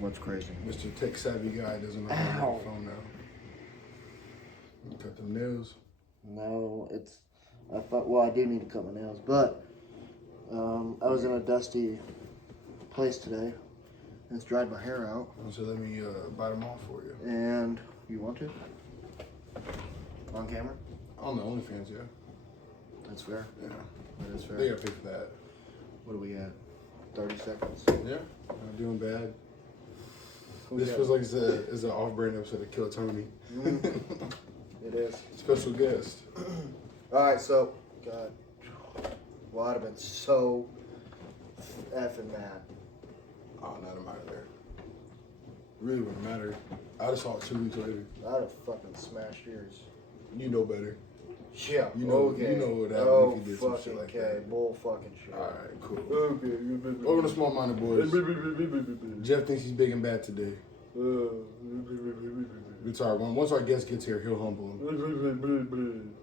What's crazy? Mr. Tech Savvy guy doesn't know how to use the phone now. You cut them nails. No, I do need to cut my nails, but I was in a dusty place today, and it's dried my hair out. So let me bite them off for you. And you want to? On camera? On the OnlyFans, yeah. That's fair. Yeah. That is fair. They gotta pay for that. What do we got? 30 seconds. Yeah. Not doing bad. This feels like it's an off-brand episode of Kill Tony. It is. Special guest. Alright, so, God. Well, I'd have been so effing mad. Oh, not a matter there. Really wouldn't matter. I just saw it 2 weeks later. I'd have fucking smashed yours. You know better. Yeah. You know, okay. you know what happened if you did some shit fucking like okay. that. Bull fucking shit. Alright, cool. Okay. Over the small-minded boys. Jeff thinks he's big and bad today. It's alright. Once our guest gets here, he'll humble him.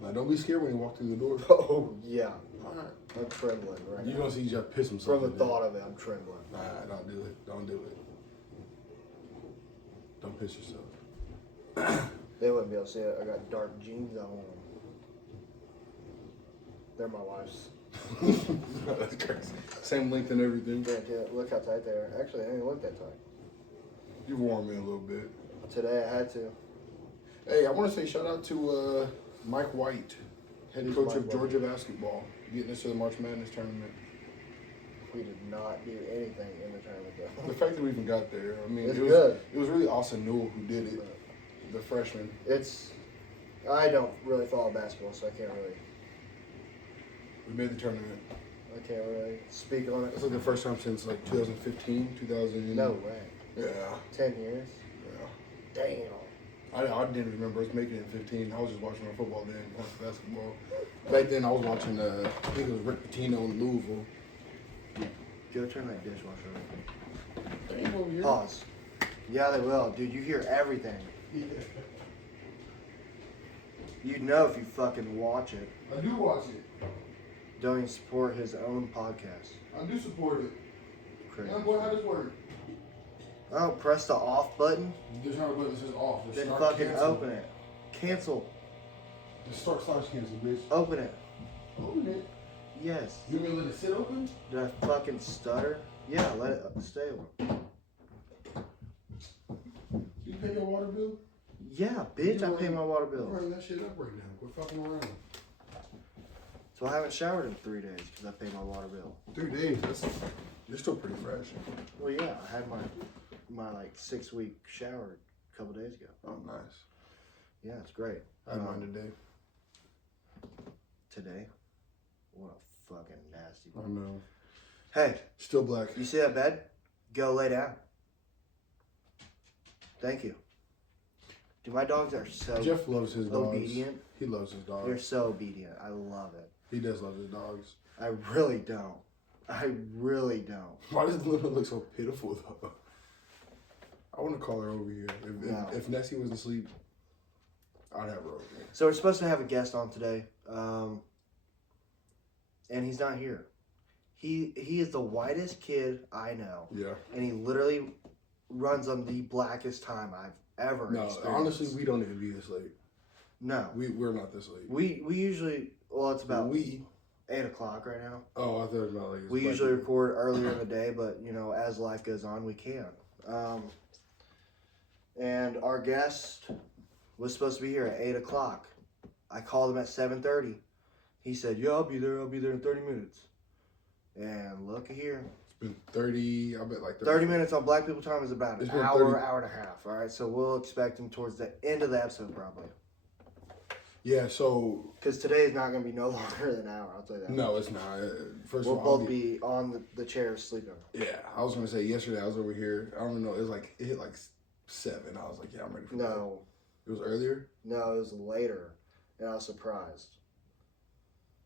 Now, don't be scared when you walk through the door. Oh, yeah. Alright. I'm trembling right now. You're gonna see Jeff piss himself. From the thought of it, I'm trembling. Nah, don't do it. Don't do it. Don't piss yourself. They wouldn't be able to see it. I got dark jeans on. They're my wife's. That's crazy. Same length and everything. Yeah, look how tight they are. Actually, they didn't look that tight. You warmed me a little bit. Today I had to. Hey, I want to say shout out to Mike White, head Who's coach Mike of White? Georgia basketball, getting us to the March Madness tournament. We did not do anything in the tournament though. The fact that we even got there, I mean, It's it was good. It was really Austin Newell who did it, the freshman. I don't really follow basketball, so I can't really We made the tournament. speak on it. It's like the first time since like 2015, 2000. No way. Yeah. 10 years. Yeah. Damn. I didn't remember us making it in 15. I was just watching our football then, watching basketball. Back then, I was watching, I think it was Rick Pitino in Louisville. Go turn that dishwasher on. They ain't over here. Pause. Yeah, they will. Dude, you hear everything. Yeah. You'd know if you fucking watch it. I do watch it. Don't even support his own podcast. I do support it. Crazy. Young boy, how does this work? Oh, press the off button, Just have a button that says off. Just then start, fucking cancel. open it. Cancel. Just start / cancel, bitch. Open it. Open it. Yes. You want me to let it sit open? Did I fucking stutter? Yeah, let it stay open. You pay your water bill? Yeah, bitch, I pay my water You're bill. running that shit up right now. Quit fucking around. So I haven't showered in 3 days because I pay my water bill. 3 days. You're still pretty fresh. Well, yeah, I had my like 6-week shower a couple days ago. Oh, nice. Yeah, it's great. I had mine today. Today? What a fucking nasty. I know. Hey, Still black. you see that bed? Go lay down. Thank you. Dude, my dogs are so Jeff loves his dogs. obedient. He loves his dogs. They're so obedient. I love it. He does love his dogs. I really don't. I really don't. Why does Luna look so pitiful though? I want to call her over here. If Nessie was asleep, I'd have her over here. So we're supposed to have a guest on today, and he's not here. He is the whitest kid I know. Yeah. And he literally runs on the blackest time I've ever experienced. Honestly, we don't even be this late. No. We're not this late. We usually, well, it's about 8 o'clock right now. Oh, I thought it was about like... We usually record earlier in the day, but, you know, as life goes on, we can. And our guest was supposed to be here at 8 o'clock. I called him at 7:30. He said, yeah, I'll be there in 30 minutes. And look here. It's been 30, I bet like 30 minutes on Black People Time is about an hour, 30. hour and a half. All right, so we'll expect him towards the end of the episode probably. Yeah, so... Because today is not going to be no longer than an hour, I'll tell you that. No, it's not. First We'll of all, both be on the chairs sleeping. Yeah, I was going to say, yesterday I was over here. I don't even know, it hit like 7. I was like, yeah, I'm ready for that. No. It was earlier? No, it was later, and I was surprised.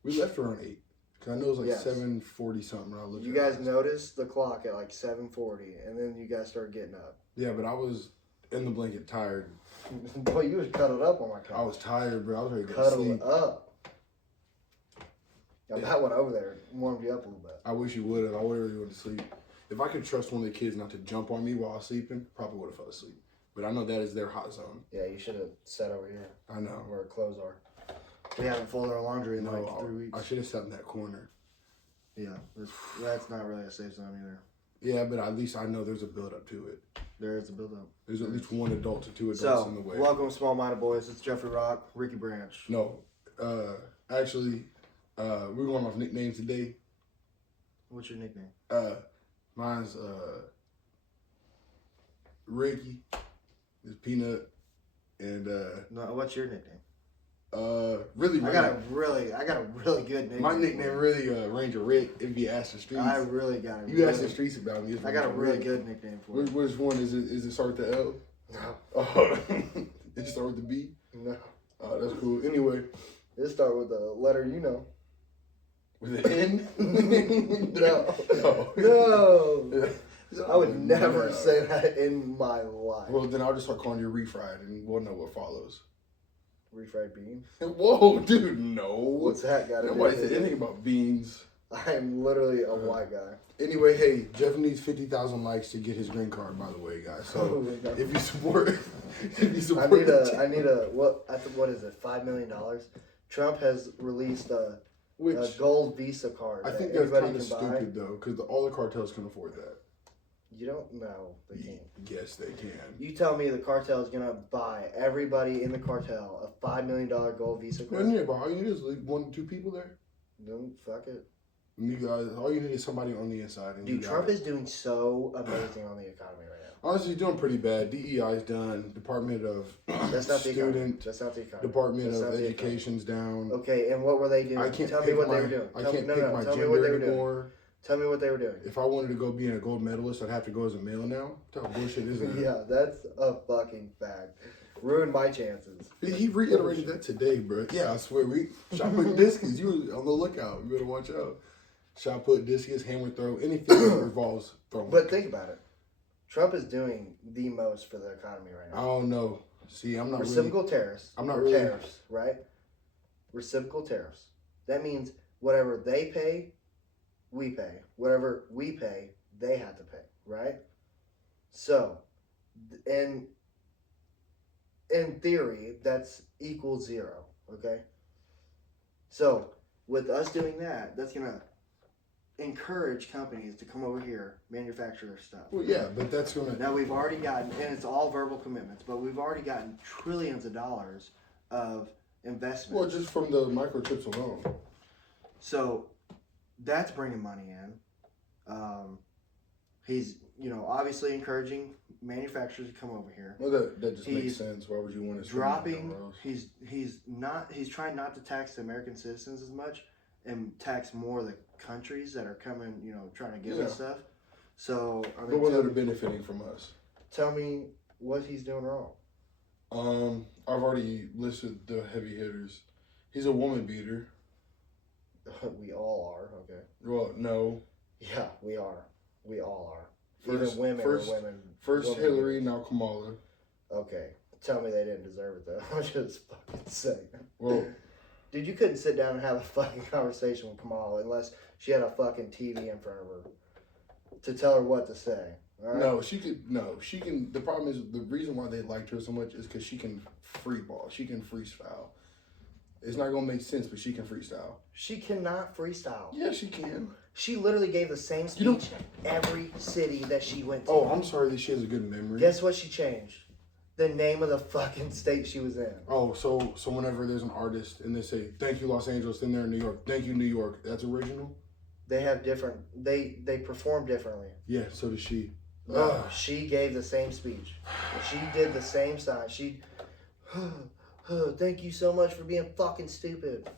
We left around 8. Because I know it was like Yes. 7:40 something. When I looked You at guys it. noticed the clock at like 7:40, and then you guys started getting up. Yeah, but I was in the blanket tired. Boy, you was cuddled up on my couch. I was tired, bro. I was ready to go to cuddled sleep. up. Yeah, that one over there warmed you up a little bit. I wish you would have. I would have really went to sleep. if I could trust one of the kids not to jump on me while I was sleeping, probably would have fell asleep. But I know that is their hot zone. Yeah, you should have sat over here. I know. Where our clothes are. We haven't folded our laundry in like 3 weeks. I should have sat in that corner. Yeah, that's not really a safe zone either. Yeah, but at least I know there's a build up to it. There is a build up. There's at least one adult to two adults in the way. Welcome, Small Minded Boys. It's Jeffrey Rock, Ricky Branch. No, actually, we're going off nicknames today. What's your nickname? Mine's Ricky. Is Peanut, and no. What's your nickname? Really, I got a really good nickname. My nickname really Ranger Rick. If you ask the streets, I really got it. You ask the streets about me. I got a really good nickname for you. Which one is it? Is it start with the L? No. Oh, it start with the B? No. Oh, that's cool. Anyway, it start with the letter you know. With an N? No. No. I would never say that in my life. Well, then I'll just start calling you refried, and we'll know what follows. Refried beans? Whoa, dude, no. What's that got to do? Nobody said anything about beans. I am literally a white guy. Anyway, hey, Jeff needs 50,000 likes to get his green card, by the way, guys. So if you support, I need a what is it? $5 million. Trump has released a gold Visa card. I think that's kind of stupid though, because all the cartels can afford that. You don't know they can't. Yes, they can. You tell me the cartel is gonna buy everybody in the cartel a $5 million gold Visa card? Yeah, but all you need is like 1 or 2 people there. No, fuck it. You guys, all you need is somebody on the inside. And dude, Trump is doing so amazing on the economy right now. Honestly, he's doing pretty bad. DEI is done. Department of That's not Student. That's not the economy. Department of Education's down. Okay, and what were they doing? I can't tell me what they were doing. Tell me what they were doing. Tell me what they were doing. If I wanted to go being a gold medalist, I'd have to go as a male now. What type of bullshit is that? Yeah, that's a fucking fact. Ruined my chances. He reiterated that today, bro. Yeah, I swear. Shot put discus. You was on the lookout. You better watch out. Shot put, discus, hammer throw, anything that revolves throwing. But think about it. Trump is doing the most for the economy right now. I don't know. See, I'm not Reciprocal tariffs. I'm not really. Tariffs, right? Reciprocal tariffs. That means whatever they pay, we pay. Whatever we pay, they have to pay, right? So, in theory, that's equals 0, okay? So, with us doing that, that's going to encourage companies to come over here, manufacture their stuff. Well, yeah, but that's going to... Now, we've already gotten, and it's all verbal commitments, but we've already gotten trillions of dollars of investment. Well, just from the microchips alone. So, that's bringing money in. He's, obviously encouraging manufacturers to come over here. Well, that just makes sense. Why would you want to dropping? He's trying not to tax the American citizens as much and tax more the countries that are coming, trying to give us stuff. So, the ones that are benefiting from us. Tell me what he's doing wrong. I've already listed the heavy hitters. He's a woman beater. We all are, okay. Well, no. Yeah, we are. We all are. First, even women are women. First Hillary, now Kamala. Okay. Tell me they didn't deserve it, though. I'm just fucking saying. Well, dude, you couldn't sit down and have a fucking conversation with Kamala unless she had a fucking TV in front of her to tell her what to say. All right? No, she can. The problem is, the reason why they liked her so much is because she can free ball. She can freestyle. It's not going to make sense, but she can freestyle. She cannot freestyle. Yeah, she can. She literally gave the same speech every city that she went to. Oh, I'm sorry that she has a good memory. Guess what she changed? The name of the fucking state she was in. Oh, so whenever there's an artist and they say, thank you, Los Angeles, then they're in New York. Thank you, New York. That's original? They have different, they perform differently. Yeah, so does she. No, she gave the same speech. She did the same sign. She... thank you so much for being fucking stupid.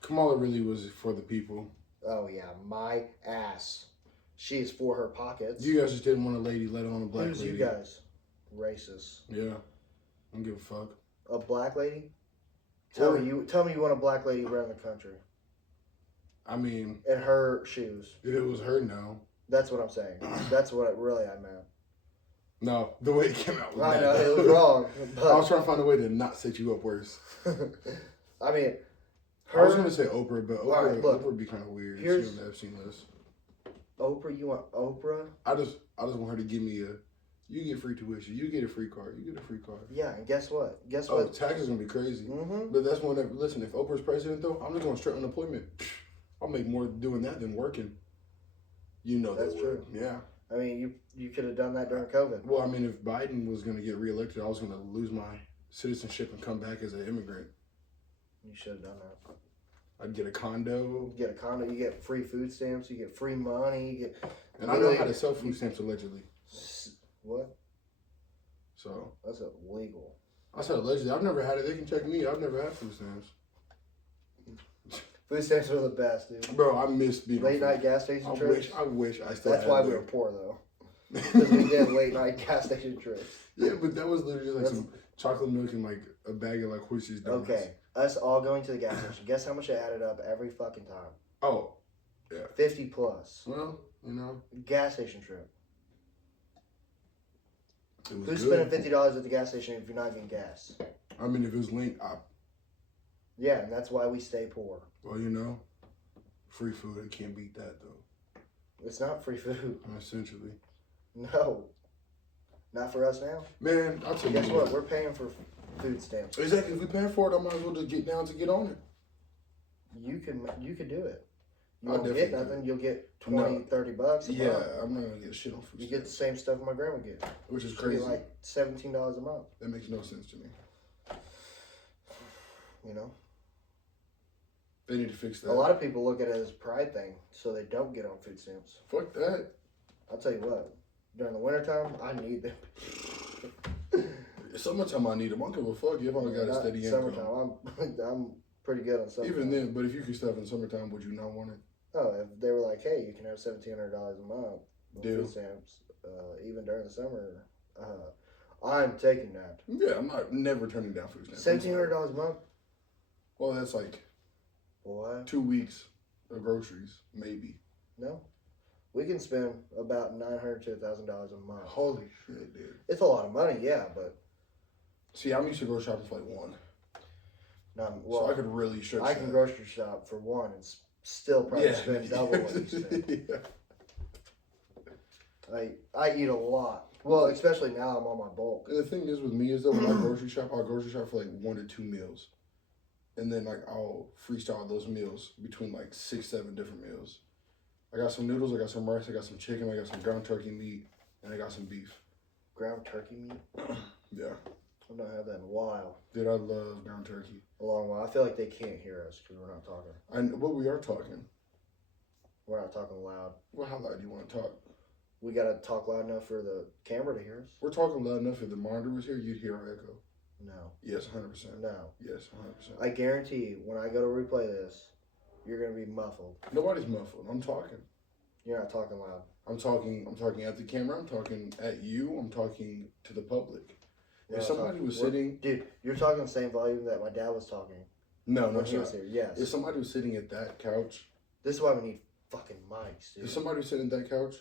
Kamala really was for the people. Oh, yeah. My ass. She is for her pockets. You guys just didn't want a lady, let alone a black lady. Who's you guys? Racist. Yeah. I don't give a fuck. A black lady? Tell me you want a black lady around the country. I mean... In her shoes. If it was her, no. That's what I'm saying. That's what I meant. No, the way it came out was I know, it was wrong. But I was trying to find a way to not set you up worse. I mean, I was going to say Oprah, but Oprah would be kind of weird. Here's on the Epstein list. Oprah, you want Oprah? I just want her to give me a. You get free tuition. You get a free car. You get a free car. Yeah, and guess what? Guess Oh, what? taxes gonna be crazy. Mm-hmm. But that's one that. Listen, if Oprah's president though, I'm just going straight unemployment. I'll make more doing that than working. You know That's true. Yeah. I mean, you could have done that during COVID. Well, I mean, if Biden was gonna get reelected, I was gonna lose my citizenship and come back as an immigrant. You should have done that. I'd get a condo. You get a condo. You get free food stamps. You get free money. You get. And I know how to sell food stamps allegedly. What? So That's illegal. I said allegedly. I've never had it. They can check me. I've never had food stamps. Food stamps are the best, dude. Bro, I miss being Late night gas station trips. I wish I still. That's had why them. we were poor though. Because we did late night gas station trips. Yeah, but that was literally just like some chocolate milk and like a bag of like Horses donuts. Okay, us all going to the gas station. Guess how much it added up every fucking time? Oh, yeah. 50 plus. Well, you know, Gas station trip. it was Who's good. spending $50 at the gas station if you're not getting gas? I mean, if it was linked, Yeah, and that's why we stay poor. well, you know, free food. It can't beat that though. It's not free food. Essentially, No. Not for us now. man. I'll tell you. Guess what? We're paying for food stamps. Exactly. If we pay for it, I might as well just get down to get on it. You could do it. You I won't get definitely nothing. You'll get 20, No. $30 a Yeah, month. I'm not gonna get shit on food You stamps. get the same stuff my grandma gets. Which is She crazy. get like $17 a month. That makes no sense to me. You know? They need to fix that. A lot of people look at it as a pride thing, so they don't get on food stamps. Fuck that. I'll tell you what, during the wintertime, I need them. Summertime I need them. I don't give a fuck if I got a Not steady summertime, income. I'm pretty good on summertime. Even then, but if you could stuff in summertime, would you not want it? Oh, if they were like, hey, you can have $1,700 a month with Deal. food stamps, even during the summer, I'm taking that. Yeah, I'm not never turning down food stamps. $1,700 a month? Well, that's like Boy, 2 weeks of groceries, maybe. no. We can spend about $900 to $1,000 a month. Holy shit, dude. It's a lot of money, yeah, but See, I'm used to go shopping for like one. not, So well, I could really stretch I can that. grocery shop for one and still probably spend double what you spend. Yeah. I eat a lot. Well, especially now I'm on my bulk. And the thing is with me is though, when I grocery shop, I'll grocery shop for like 1 to 2 meals. And then like I'll freestyle those meals between like 6, 7 different meals. I got some noodles, I got some rice, I got some chicken, I got some ground turkey meat, and I got some beef. Ground turkey meat? Yeah. I've not had that in a while. Dude, I love ground turkey. A long while. I feel like they can't hear us because we're not talking. But we are talking. We're not talking loud. Well, how loud do you want to talk? We gotta talk loud enough for the camera to hear us. We're talking loud enough. If the monitor was here, you'd hear our echo. No. Yes, 100%. No. Yes, 100%. I guarantee you, when I go to replay this, you're gonna be muffled. Nobody's muffled. I'm talking. You're not talking loud. I'm talking at the camera. I'm talking at you. I'm talking to the public. We're If not somebody talking- was we're- sitting, Dude, you're talking the same volume that my dad was talking no, when it's he was not. here. Yes. If somebody was sitting at that couch, This is why we need fucking mics, dude. if somebody was sitting at that couch,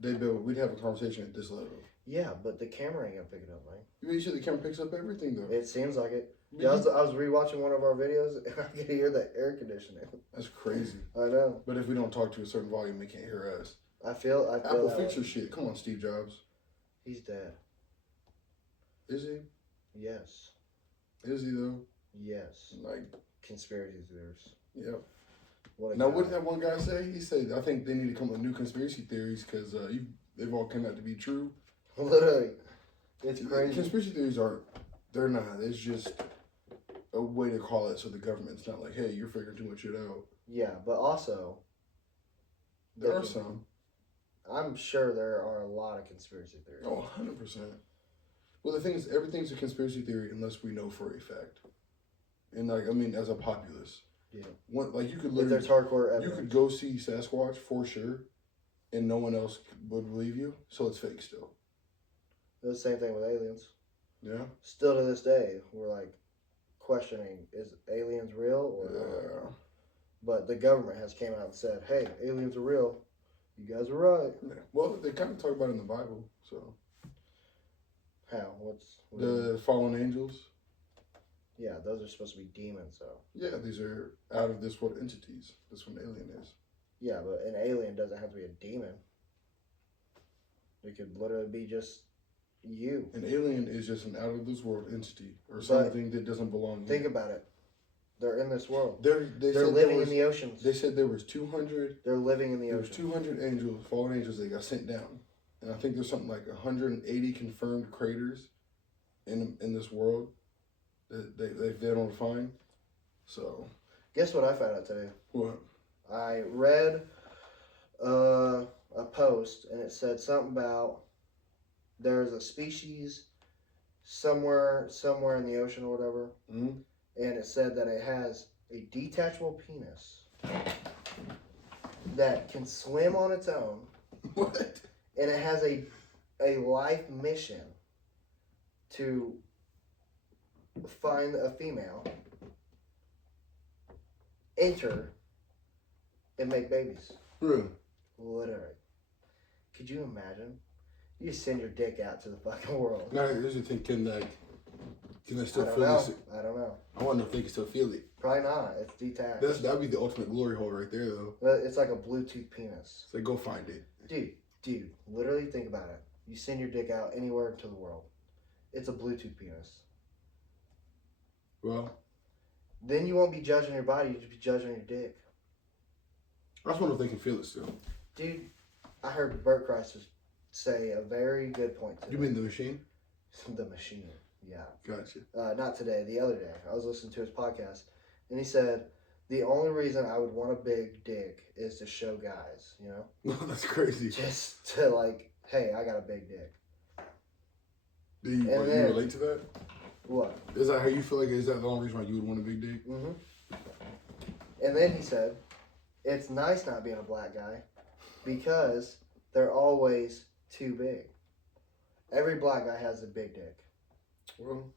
we'd have a conversation at this level. Yeah, but the camera ain't gonna pick it up, man. You sure the camera picks up everything though? It seems like it. Yeah, I was rewatching one of our videos and I could hear the air conditioning. That's crazy. I know. But if we don't talk to a certain volume, they can't hear us. I feel Apple that fix way. your shit. Come on, Steve Jobs. He's dead. Is he? Yes. Is he though? Yes. Like, Conspiracy theories. yep. What a Now, guy. what did that one guy say? He said, I think they need to come up with new conspiracy theories because they've all come out to be true. Literally. It's crazy. Conspiracy theories they're not. It's just a way to call it so the government's not like, hey, you're figuring too much shit out. Yeah, but also, There are some. I'm sure there are a lot of conspiracy theories. Oh, 100%. Well, the thing is, everything's a conspiracy theory unless we know for a fact. And, like, I mean, as a populace. Yeah. Like, you could If literally... there's hardcore You evidence. could go see Sasquatch for sure, and no one else would believe you, so it's fake still. The same thing with aliens. Yeah? Still to this day, we're like questioning, is aliens real or not? Yeah. But the government has came out and said, hey, aliens are real. You guys are right. Yeah. Well, they kind of talk about it in the Bible, so. How? What The fallen angels, yeah, those are supposed to be demons, though. yeah, these are out of this world entities. That's what an alien is. Yeah, but an alien doesn't have to be a demon. It could literally be just you. An alien is just an out of this world entity or But something that doesn't belong think here. about it. They're in this world. They're They're living in the oceans. They said there was 200. They're living in the There was ocean. 200 angels, fallen angels that got sent down, and I think there's something like 180 confirmed craters in this world that they don't find. So, Guess what I found out today? what? I read a post and it said something about there's a species somewhere in the ocean or whatever, Mm-hmm. and it said that it has a detachable penis that can swim on its own, What? and it has a life mission to find a female, enter, and make babies. Really? Literally. Could you imagine? You send your dick out to the fucking world. Now, here's the thing: can they I still don't feel know. this? I don't know. I wonder if they can still feel it. Probably not. It's detached. That'd be the ultimate glory hole right there, though. But it's like a Bluetooth penis. So go find it. Dude, literally think about it. You send your dick out anywhere into the world. It's a Bluetooth penis. Well, Then you won't be judging your body, you'll just be judging your dick. I just wonder if they can feel it still. Dude, I heard Bert Kreischer say a very good point today. You mean the machine? The machine, yeah. Gotcha. Not today, the other day. I was listening to his podcast, and he said, the only reason I would want a big dick is to show guys, you know? No, that's crazy. Just to like, hey, I got a big dick. Do you, And you then- relate to that? What? Is that how you feel like? Is that the only reason why you would want a big dick? Mm-hmm. And then he said, it's nice not being a black guy because they're always too big. Every black guy has a big dick. Well,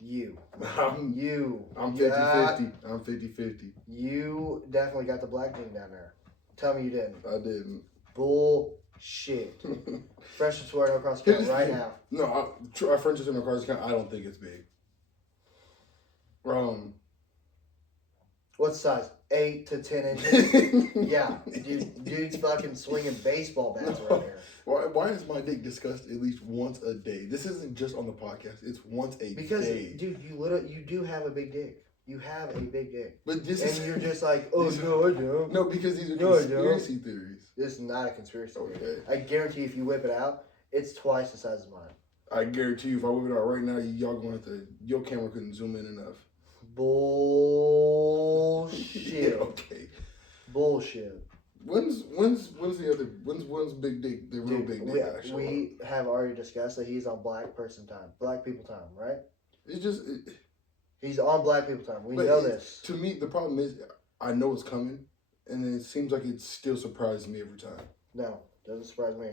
You. I'm You. 50-50. I'm 50-50. You definitely got the black gene down there. Tell me you didn't. I didn't. Bullshit. Freshest word across the country right now. No, our friendship in the cars account, I don't think it's big. What's the size? 8 to 10 inches? Yeah. Dude's fucking swinging baseball bats right here. Why is my dick discussed at least once a day? This isn't just on the podcast. It's once a Because, day. dude, you do have a big dick. You have a big dick. But this And is... you're just like, oh, no, I don't. No, because these are No, I conspiracy theories. This is not a conspiracy theory. Okay. I guarantee if you whip it out, it's twice the size of mine. I guarantee you, if I whip it out right now, y'all going to... Your camera couldn't zoom in enough. Bullshit. Okay. Bullshit. When's big dick, the real Dude, big dick actually? we have already discussed that he's on black person time, black people time, right? It's just... He's on black people time. We But know this. To me, the problem is, I know it's coming, and then it seems like it still surprises me every time. No, doesn't surprise me.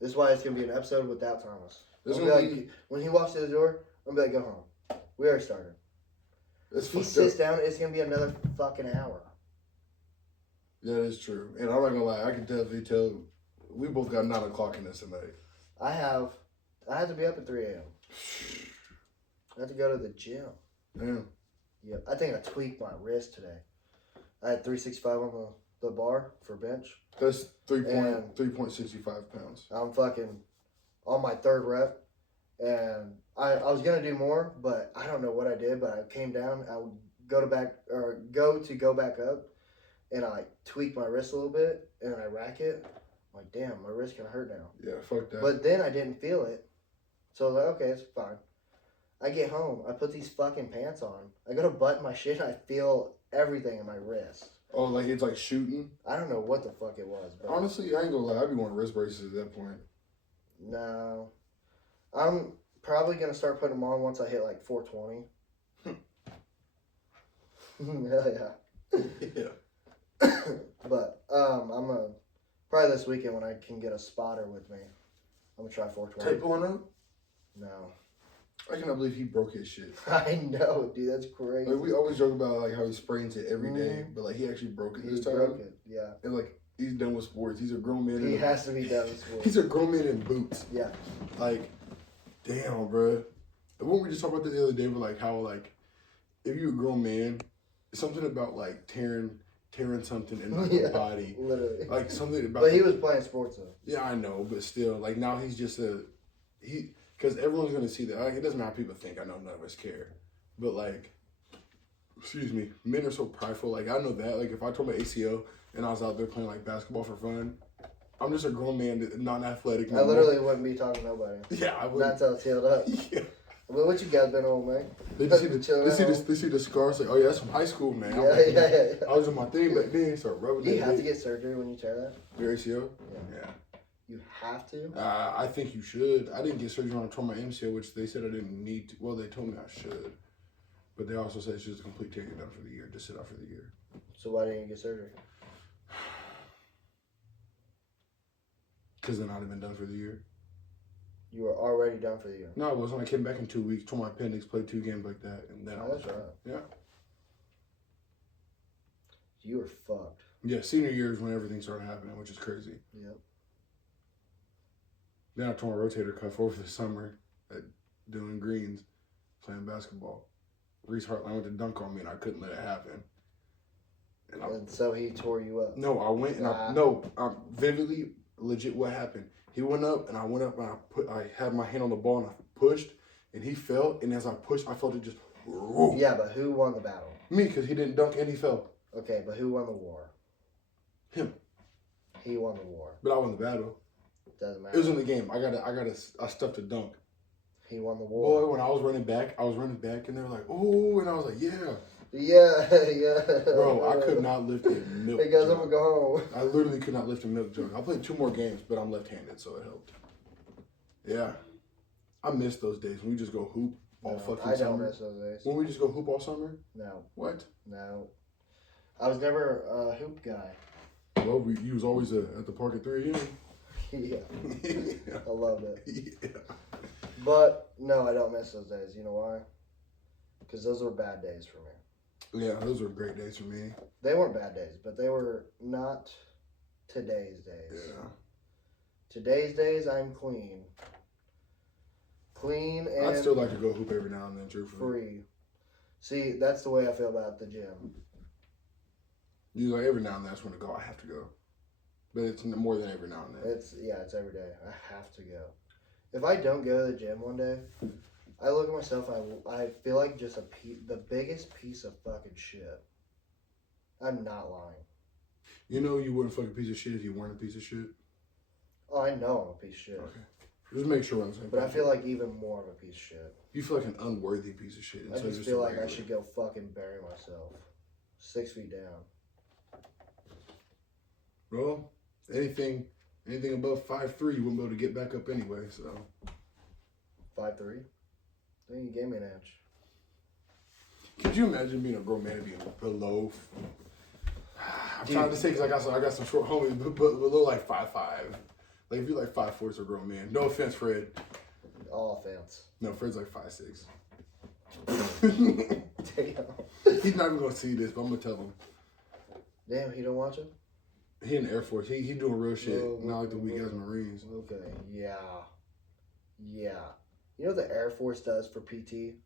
This is why it's gonna be an episode without Thomas. There's I'll be gonna like, be, when he walks to the door, I'm gonna be like, go home. We already started. it's If he fucked sits up. down, it's gonna be another fucking hour. That is true, and I'm not gonna lie, I can definitely tell. We both got 9 o'clock in us tonight. I have to be up at 3 a.m. I have to go to the gym. Damn. Yep, I think I tweaked my wrist today. I had 365 on the bar for bench. That's And- 3.65 pounds. I'm fucking on my third rep, and I was gonna do more, but I don't know what I did. But I came down. I would go back up, and I tweaked my wrist a little bit, and I rack it. I'm like, damn, my wrist can hurt now. Yeah, fuck that. But then I didn't feel it, so I was like, okay, it's fine. I get home, I put these fucking pants on. I go to button my shit, and I feel everything in my wrist. Oh, like it's like shooting? I don't know what the fuck it was, but Honestly, I ain't gonna lie, I'd be wearing wrist braces at that point. no. I'm probably gonna start putting them on once I hit like 420. Hell yeah. Yeah. But I'm gonna probably this weekend when I can get a spotter with me, I'm gonna try 420. Tape one up? No. I cannot believe he broke his shit. I know, dude. That's crazy. Like, we always joke about like how he sprains it every day, but like he actually broke it He this time. broke it. Yeah. And like he's done with sports. He's a grown man. He has to be done with sports. He's a grown man in boots. Yeah. Like, damn, bro. What we just talked about the other day, but like how like if you're a grown man, something about like tearing tearing something in my body. Literally. Like something about. But he was playing sports though. Yeah, I know, but still, like now he's just because everyone's gonna see that. Like, it doesn't matter what people think. I know none of us care, but like, excuse me, men are so prideful. Like I know that. Like if I tore my ACL and I was out there playing like basketball for fun, I'm just a grown man, non-athletic. I literally wouldn't be talking to nobody. Yeah, I would. Not till it's healed up. Yeah. Well, what you guys been on, man? They see the scars. Like, oh yeah, that's from high school, man. Yeah. I was doing my thing back then. Start rubbing. Do you have to get surgery when you tear that? Your ACL? Yeah. You have to? I think you should. I didn't get surgery when I tore my MCL, which they said I didn't need to. Well, they told me I should. But they also said it's just a complete take down for the year. Just sit out for the year. So why didn't you get surgery? Because then I'd have been done for the year. You were already done for the year. No, it was when I came back in 2 weeks, tore my appendix, played 2 games like that, and then I was right. Yeah. You were fucked. Yeah, senior year is when everything started happening, which is crazy. Yep. Then I tore my rotator cuff over the summer at doing greens, playing basketball. Reese Hartline went to dunk on me, and I couldn't let it happen. And so he tore you up. No, I went and I'm vividly legit what happened. He went up and I went up and I had my hand on the ball and I pushed and he fell, and as I pushed I felt it just. Yeah, but who won the battle? Me, because he didn't dunk and he fell. Okay, but who won the war? Him. He won the war. But I won the battle. Doesn't matter. It was in the game. I stuffed a dunk. He won the war. Boy, when I was running back and they were like, oh, and I was like, yeah. Yeah. Bro, I could not lift a milk Hey guys, jug. I'm gonna go home. I literally could not lift a milk jug. I played 2 more games, but I'm left-handed, so it helped. Yeah. I miss those days when we just go hoop all fucking summer. I don't miss those days. When we just go hoop all summer? No. What? No. I was never a hoop guy. Well, you was always at the park at 3 a.m. Yeah. Yeah. I loved it. Yeah. But, no, I don't miss those days. You know why? Because those were bad days for me. Yeah, those were great days for me. They weren't bad days, but they were not today's days. Yeah. Today's days, I'm clean. Clean and I'd still like to go hoop every now and then, truthfully. free. See, that's the way I feel about the gym. You like every now and then I just want to go. I have to go. But it's more than every now and then. It's every day. I have to go. If I don't go to the gym one day, I look at myself and I feel like just the biggest piece of fucking shit. I'm not lying. You know you wouldn't fuck a piece of shit if you weren't a piece of shit? Oh, I know I'm a piece of shit. Okay. Just make sure we're on the same But I page. feel like even more of a piece of shit. You feel like an unworthy piece of shit. I just feel like I should go fucking bury myself. 6 feet down. Well, anything above 5'3", you wouldn't be able to get back up anyway, so. 5'3"? Then you gave me an inch. Could you imagine being a grown man and being below? I'm trying to say because I got some short homies, but below like 5'5". Like if you're like 5'4", it's a grown man. No offense, Fred. All offense. No, Fred's like 5'6". Damn. He's not even gonna see this, but I'm gonna tell him. Damn, he don't watch it? He in the Air Force. He doing real shit. Not like the weak ass Marines. Okay. Yeah. You know what the Air Force does for PT?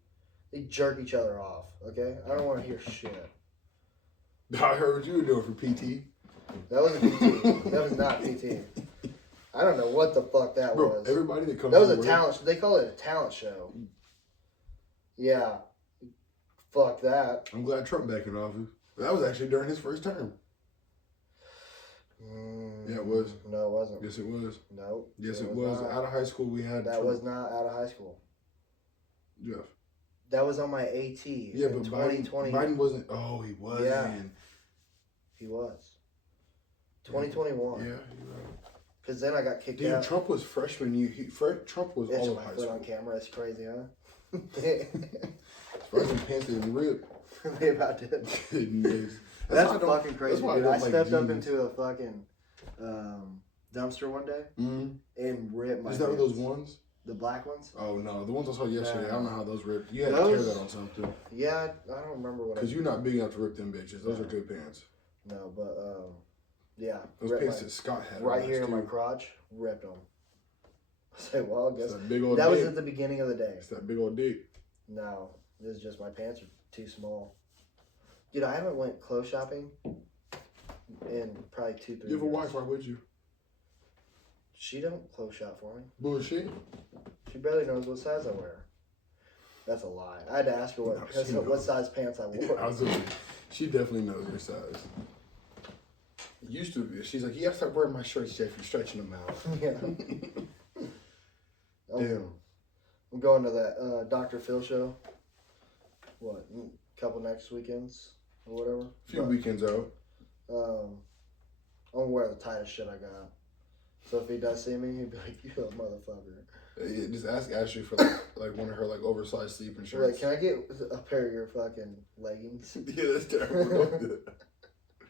They jerk each other off. Okay. I don't want to hear shit. I heard what you were doing for PT. That wasn't PT. That was not PT. I don't know what the fuck that Bro, was. everybody that comes. That was a talent. They call it a talent show. Yeah. Fuck that. I'm glad Trump back in office. That was actually during his first term. Yeah, it was. No, it wasn't. Yes, it was. No. Yes, it was. Not. Out of high school, we had. That Trump. was not out of high school. Jeff. That was on my AT. Yeah, but 2020. Biden wasn't. Oh, he was. Yeah. He was. 2021. Yeah, you're right. Because then I got kicked Dude, out. Trump was freshman year. Trump was It's all my of high foot school. on camera. It's crazy, huh? Freshman pants didn't rip. They about did. Goodness. That's fucking crazy, that's why dude. don't I like stepped up jeans. into a fucking dumpster one day and ripped my Is that what pants. those ones? The black ones? Oh no, the ones I saw yesterday. I don't know how those ripped. You had to Those- tear that on something. Yeah, I don't remember what. Because you're not big enough to rip them bitches. Those are good pants. No, but yeah. Those ripped pants my- that Scott had. right on here in my too. crotch, ripped them. I said, well, I guess It's that big old that was dick. at the beginning of the day. It's that big old dick. No, this is just my pants are too small. Dude, I haven't went clothes shopping in probably 2-3 You have a years. wife, why would you? She don't close shop for me. Bullshit. She barely knows what size I wear. That's a lie. I had to ask her No, she what knows. size pants I wore. I was like, she definitely knows your size. It used to be. She's like, you gotta start wearing my shirts, Jeff. You're stretching them out. Yeah. Damn. I'm going to that Dr. Phil show. What? Couple next weekends or whatever. A few weekends out. I'm gonna wear the tightest shit I got. So if he does see me, he'd be like, "You a motherfucker." Yeah, just ask Ashley for like one of her like oversized sleeping Like, shirts. can I get a pair of your fucking leggings? Yeah, that's terrible. Don't do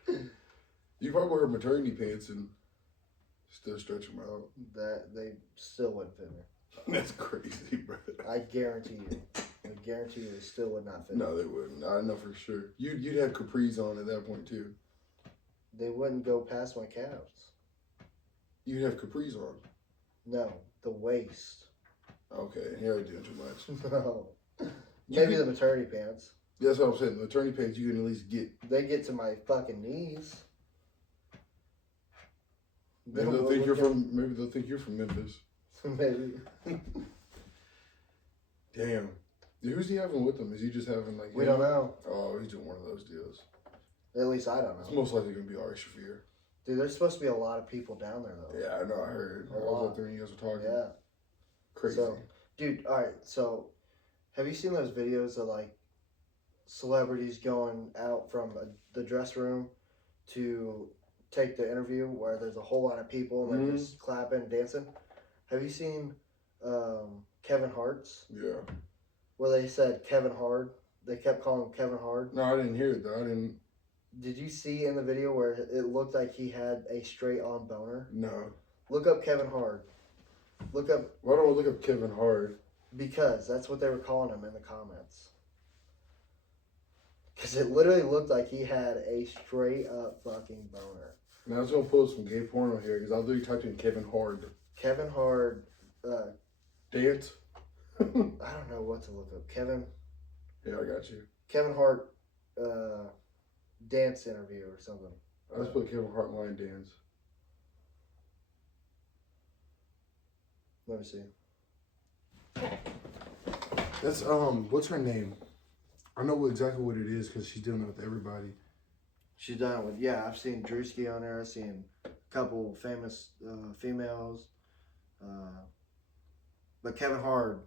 that. You probably wear her maternity pants and still stretch them out. That they still wouldn't fit me. That's crazy, bro. I guarantee you. I guarantee you, they still would not fit me. No, they wouldn't. I know for sure. You'd have capris on at that point too. They wouldn't go past my calves. You'd have capris on. No, the waist. Okay, you're already doing too much. No. You Maybe could- the maternity pants. That's what I'm saying. The maternity pants you can at least get. They get to my fucking knees. Maybe they'll think you're from. Maybe they'll think you're from Memphis. Maybe. Damn. Dude, who's he having with him? Is he just having like? We don't know. Oh, he's doing one of those deals. At least I don't It's know. most likely gonna be Ari Shafir. Dude, there's supposed to be a lot of people down there though. Yeah, I know. I heard. A I was lot. up there and you guys were talking. Yeah. Crazy. So, dude, all right. So, have you seen those videos of like celebrities going out from the dress room to take the interview where there's a whole lot of people and they're just clapping and dancing? Have you seen Kevin Hart's Yeah. where they said Kevin Hart? They kept calling him Kevin Hart. No, I didn't hear it though. I didn't. Did you see in the video where it looked like he had a straight on boner? No. Look up Kevin Hart. Look up, Why don't I look up Kevin Hart? because that's what they were calling him in the comments. Because it literally looked like he had a straight up fucking boner. Now I was gonna pull some gay porno here because I literally typed in Kevin Hart. Kevin Hart, Dance. I don't know what to look up. Kevin Hart, dance interview or something. I just put Kevin Hart line dance. Let me see. That's what's her name? I know exactly what it is because she's doing it with everybody. She's done it with, yeah, I've seen Drewski on there. I've seen a couple famous females. But Kevin Hart,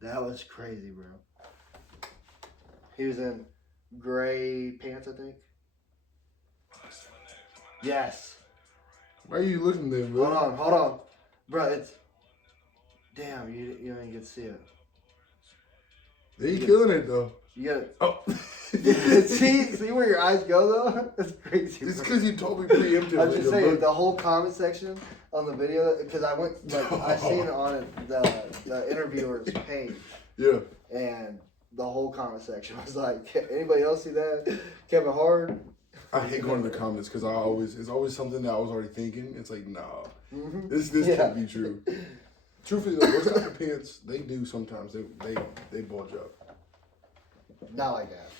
that was crazy, bro. He was in gray pants, I think. Yes. Why are you looking there, bro? Hold on. Bro, it's... Damn, you don't even get to see it. They killing it though. You gotta... Oh. see where your eyes go, though? That's crazy. It's bro. because you told me preemptively. I was just to saying, look. the whole comment section on the video, because I went, like, I seen it on the interviewer's page, Yeah. and the whole comment section was like, anybody else see that? Kevin Hart? I hate going to the comments because it's always something that I was already thinking. It's like, nah, Mm-hmm. this can't be true. Truthfully, though, those type of pants, they do sometimes. They bulge up. Not like that.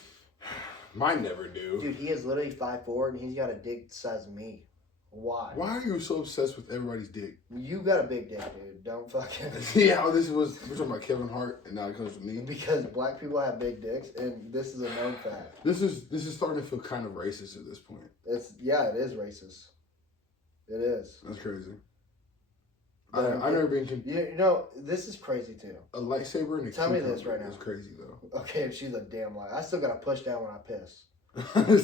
Mine never do. Dude, he is literally 5'4", and he's got a dick the size of me. Why? Why are you so obsessed with everybody's dick? You got a big dick, dude. Don't fucking... See how this was, we're talking about Kevin Hart, and now it comes to me. Because black people have big dicks, and this is a known fact. This is starting to feel kind of racist at this point. It is racist. It is. That's crazy. I've never been You know, this is crazy too. a lightsaber and a Tell me cucumber this right now. is crazy though. Okay, she's a damn lie. I still gotta push down when I piss.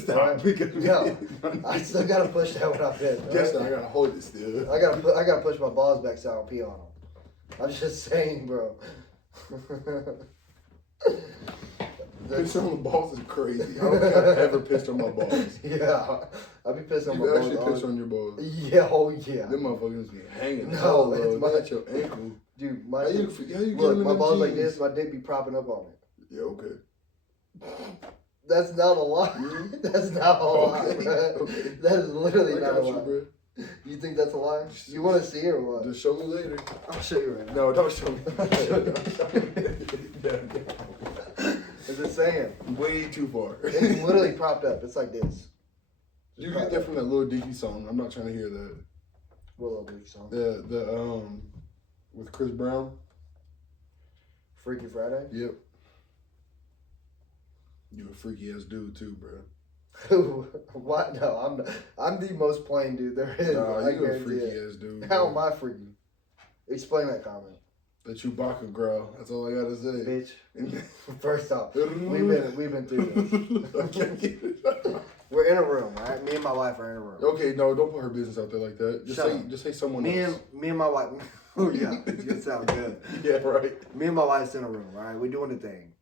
Stop. Right? Because No, I still gotta push down when I piss. Guess Right? I gotta hold it still. I gotta push my balls back so I don't pee on them. I'm just saying, bro. Pissing on the balls is crazy. I don't think I've ever pissed on my balls. Yeah, I be pissing on my You balls. actually pissed on your balls. Yeah, oh yeah. Them motherfuckers be hanging. No, it's it's my- not your ankle. Dude, my How you look, get my in balls like jeans? this, my dick be propping up on it. Yeah, okay. That's not a lie. That's not a lie. Okay, Bro. okay. That is literally I not a got you, lie. bro. You think that's a lie? You want to see it or what? Just show me later. I'll show you right now. No, don't show me. Is it saying? Way too far. It's literally propped up. It's like this. You get that from that Lil Dicky song. I'm not trying to hear that. What Lil Dicky song? The with Chris Brown. Freaky Friday? Yep. You a freaky ass dude too, bro. What? No, I'm not. I'm the most plain dude there is. Nah, you a freaky ass dude. How bro. am I freaky? Explain that comment. The Chewbacca growl. That's all I gotta say. Bitch. First off, we've been through this. Okay. We're in a room, right? Me and my wife are in a room. Okay, no, don't put her business out there like that. Just say someone else. Me and my wife. Oh yeah, it's gonna sound good. Yeah, right. Me and my wife's in a room, right? We're doing the thing,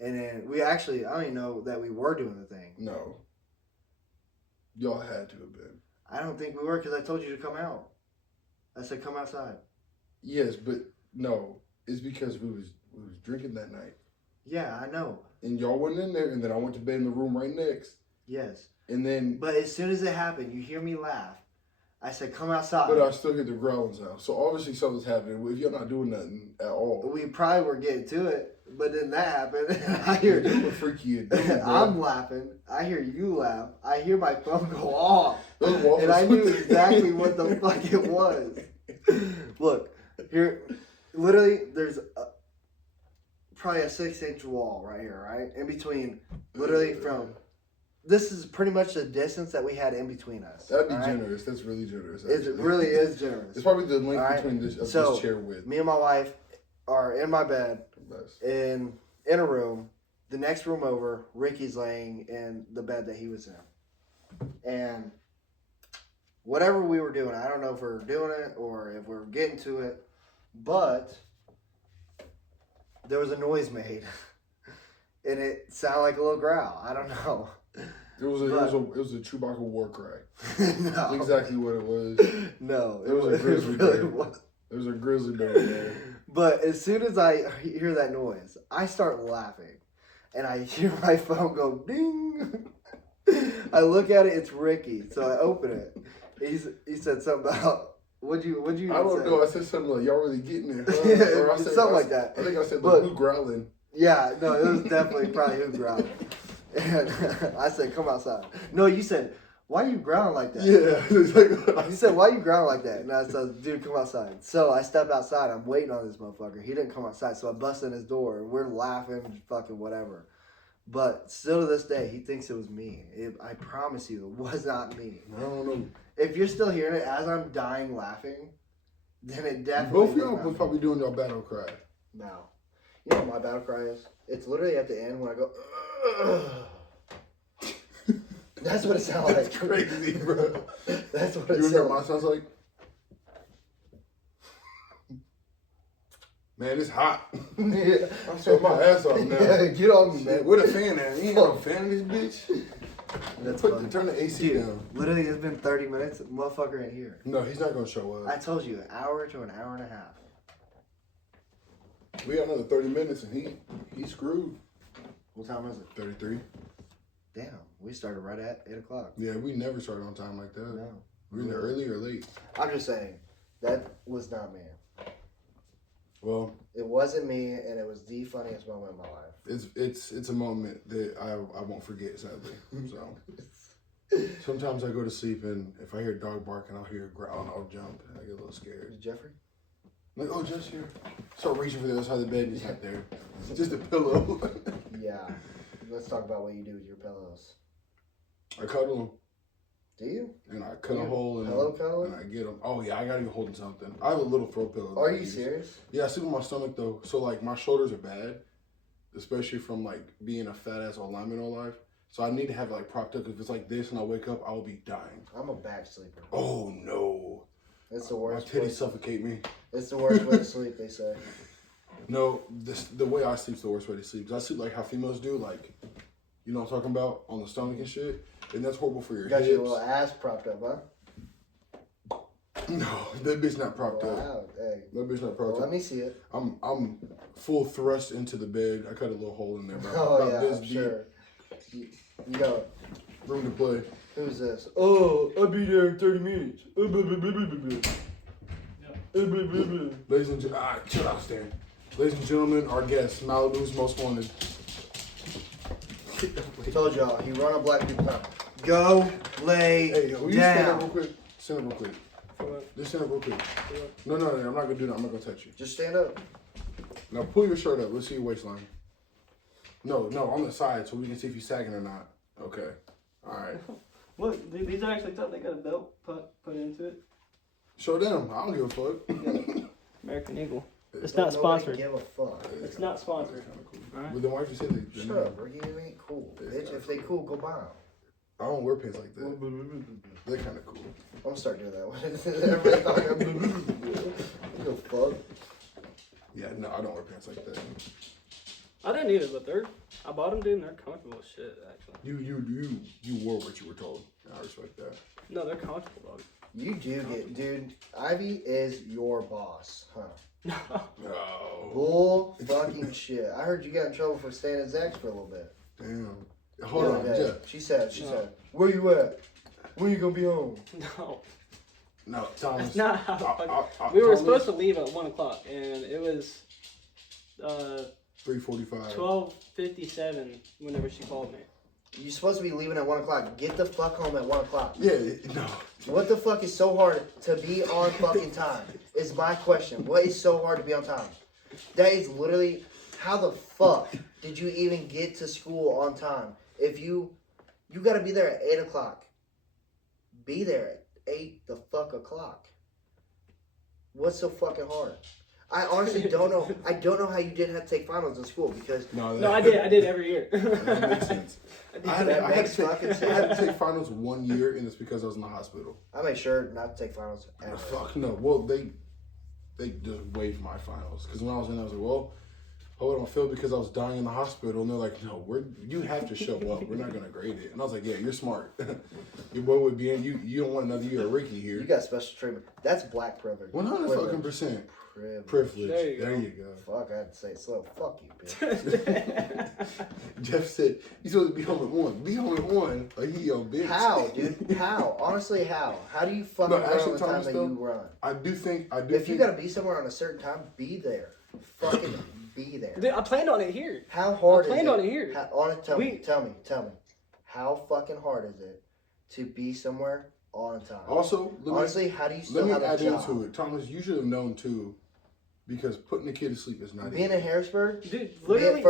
and then we actually, I don't even know that we were doing the thing. No. Y'all had to have been. I don't think we were because I told you to come out. I said come outside. Yes, but no, it's because we was drinking that night. Yeah, I know. And y'all went in there, and then I went to bed in the room right next. Yes. And then. But as soon as it happened, you hear me laugh. I said, come outside. But I still hear the growling sound. So obviously something's happening. If you're not doing nothing at all. We probably were getting to it, but then that happened. I hear you were freaky. Dude, I'm laughing. I hear you laugh. I hear my phone go off. And I knew exactly what the fuck it was. Look, here, literally, there's probably a 6-inch wall right here, right? In between, literally from... This is pretty much the distance that we had in between us. That'd be generous. That's really generous. Actually. It really is generous. It's probably the length between this chair width. Me and my wife are in my bed in a room. The next room over, Ricky's laying in the bed that he was in. And whatever we were doing, I don't know if we were doing it or if we were getting to it, but there was a noise made. And it sounded like a little growl. I don't know. It was a Chewbacca war cry. No. That's exactly what it was. No. It was a grizzly bear. It was a grizzly bear, man. But as soon as I hear that noise, I start laughing. And I hear my phone go ding. I look at it, it's Ricky. So I open it. He said something about, what'd you I don't say? know. I said something like, y'all really getting it. Yeah, or I said, something like that. I think I said, who growling? Yeah, no, it was definitely probably who growling. And I said, come outside. No, you said, why are you growling like that? Yeah. You said, why are you growling like that? And I said, dude, come outside. So I step outside. I'm waiting on this motherfucker. He didn't come outside. So I bust in his door. And we're laughing, fucking whatever. But still to this day, he thinks it was me. I promise you, it was not me. I don't know. If you're still hearing it as I'm dying laughing, then it definitely Both of y'all was probably doing your battle cry. No. You know what my battle cry is? It's literally at the end when I go, ugh. That's what it sounds like. That's crazy, bro. That's what it sounds like. You hear what mine sounds like? Man, it's hot. Yeah. I'm sweating my ass off now. Yeah, get on me, man. Where the fan at? You ain't got no fan in this bitch? That's Turn the AC down. Literally, it's been 30 minutes. Motherfucker ain't here. No, he's not going to show up. I told you, an hour to an hour and a half. We got another 30 minutes and he's screwed. What time is it? 33. Damn, we started right at 8 o'clock. Yeah, we never started on time like that. No. We were either early or late. I'm just saying, that was not me. Well, it wasn't me, and it was the funniest moment of my life. It's a moment that I won't forget, sadly. So sometimes I go to sleep, and if I hear a dog barking, I'll hear a growl, and I'll jump, and I get a little scared. Is Jeffrey? I'm like, oh, Jeff's here. Start reaching for the other side of the bed, and he's not there. It's just a pillow. Yeah. Let's talk about what you do with your pillows. I cuddle them. Do you? And I cut a hole in pillow them, cuddle? and I get them. Oh, yeah, I got to be holding something. I have a little throw pillow. Are you serious? Yeah, I sleep on my stomach, though. So, like, my shoulders are bad, especially from, like, being a fat-ass old lineman all life. So I need to have it, like, propped up. If it's like this and I wake up, I will be dying. I'm a back sleeper. Oh, no. It's the worst. My titties suffocate me. It's the worst way to sleep, they say. No, the way I sleep's the worst way to sleep. Because I sleep like how females do, like, you know what I'm talking about? On the stomach and shit. And that's horrible for your hips. Got your little ass propped up, huh? No, that bitch not propped up. Wow, hey. That bitch not propped up. Let me see it. I'm full thrust into the bed. I cut a little hole in there. Oh, yeah, I'm sure. You go. Room to play. Who's this? Oh, I'll be there in 30 minutes. Ladies and gentlemen, chill out, Stan. Ladies and gentlemen, our guest, Malibu's Most Wanted. I told y'all, he run on black people. Go lay Hey, will you stand up real down. quick? Stand up real quick. For what? Just stand up real quick. No, I'm not gonna do that. I'm not gonna touch you. Just stand up. Now pull your shirt up. Let's see your waistline. No, on the side so we can see if you're sagging or not. Okay. All right. Look, these are actually tough. They got a belt put into it. Show them. I don't give a fuck. American Eagle. It's Don't not nobody sponsored. Give a fuck. It's not sponsored. That's kind of cool. Alright. But then why'd you say they? Shut up, Ricky. You ain't cool, bitch. If they cool, go buy them. I don't wear pants like that. They're kind of cool. I'm gonna start doing that one. Everybody thought I'm go fuck. Yeah, no, I don't wear pants like that. I didn't either, but I bought them, dude, and they're comfortable as shit, actually. You wore what you were told. I respect that. No, they're comfortable, dog. You do get, dude. Ivy is your boss, huh? No. No. Bull fucking shit. I heard you got in trouble for staying at Zach's for a little bit. Damn. Hold The on, other day. Jeff. She said, No. where you at? When you gonna be home? No. No, Thomas. That's not how I we were Thomas, supposed to leave at 1 o'clock, and it was 3:45. 12:57 whenever she called me. You're supposed to be leaving at 1 o'clock. Get the fuck home at 1 o'clock. Yeah, no. What the fuck is so hard to be on fucking time? Is my question. What is so hard to be on time? That is literally, how the fuck did you even get to school on time? If you gotta be there at 8 o'clock. Be there at 8 the fuck o'clock. What's so fucking hard? I honestly don't know. I don't know how you didn't have to take finals in school because No, I did every year. That makes sense. I had fucking to sense. take finals 1 year, and it's because I was in the hospital. I made sure not to take finals ever. Fuck no. Well, they just waived my finals because when I was in, I was like, well, hold on, Phil, because I was dying in the hospital, and they're like, no, you have to show up. We're not gonna grade it. And I was like, yeah, you're smart. Your boy would be in. You don't want another year of Ricky here. You got special treatment. That's black privilege. 100% privilege. There you go. Fuck, I had to say it slow. Fuck you, bitch. Jeff said you're supposed to be home at 1. Be home at 1. Like he your bitch. How, dude? How? Honestly, how? How do you fucking No, run actually, on the time Thomas, that though, you run? I do think. If you gotta be somewhere on a certain time, be there. Fucking be there. Dude, I planned on it here. How hard I planned on it here. Tell me. How fucking hard is it to be somewhere on time? Also, honestly, how do you still let me have a add job? into it, Thomas. You should have known too, because putting the kid to sleep is not Being easy. in Harrisburg, Dude, literally,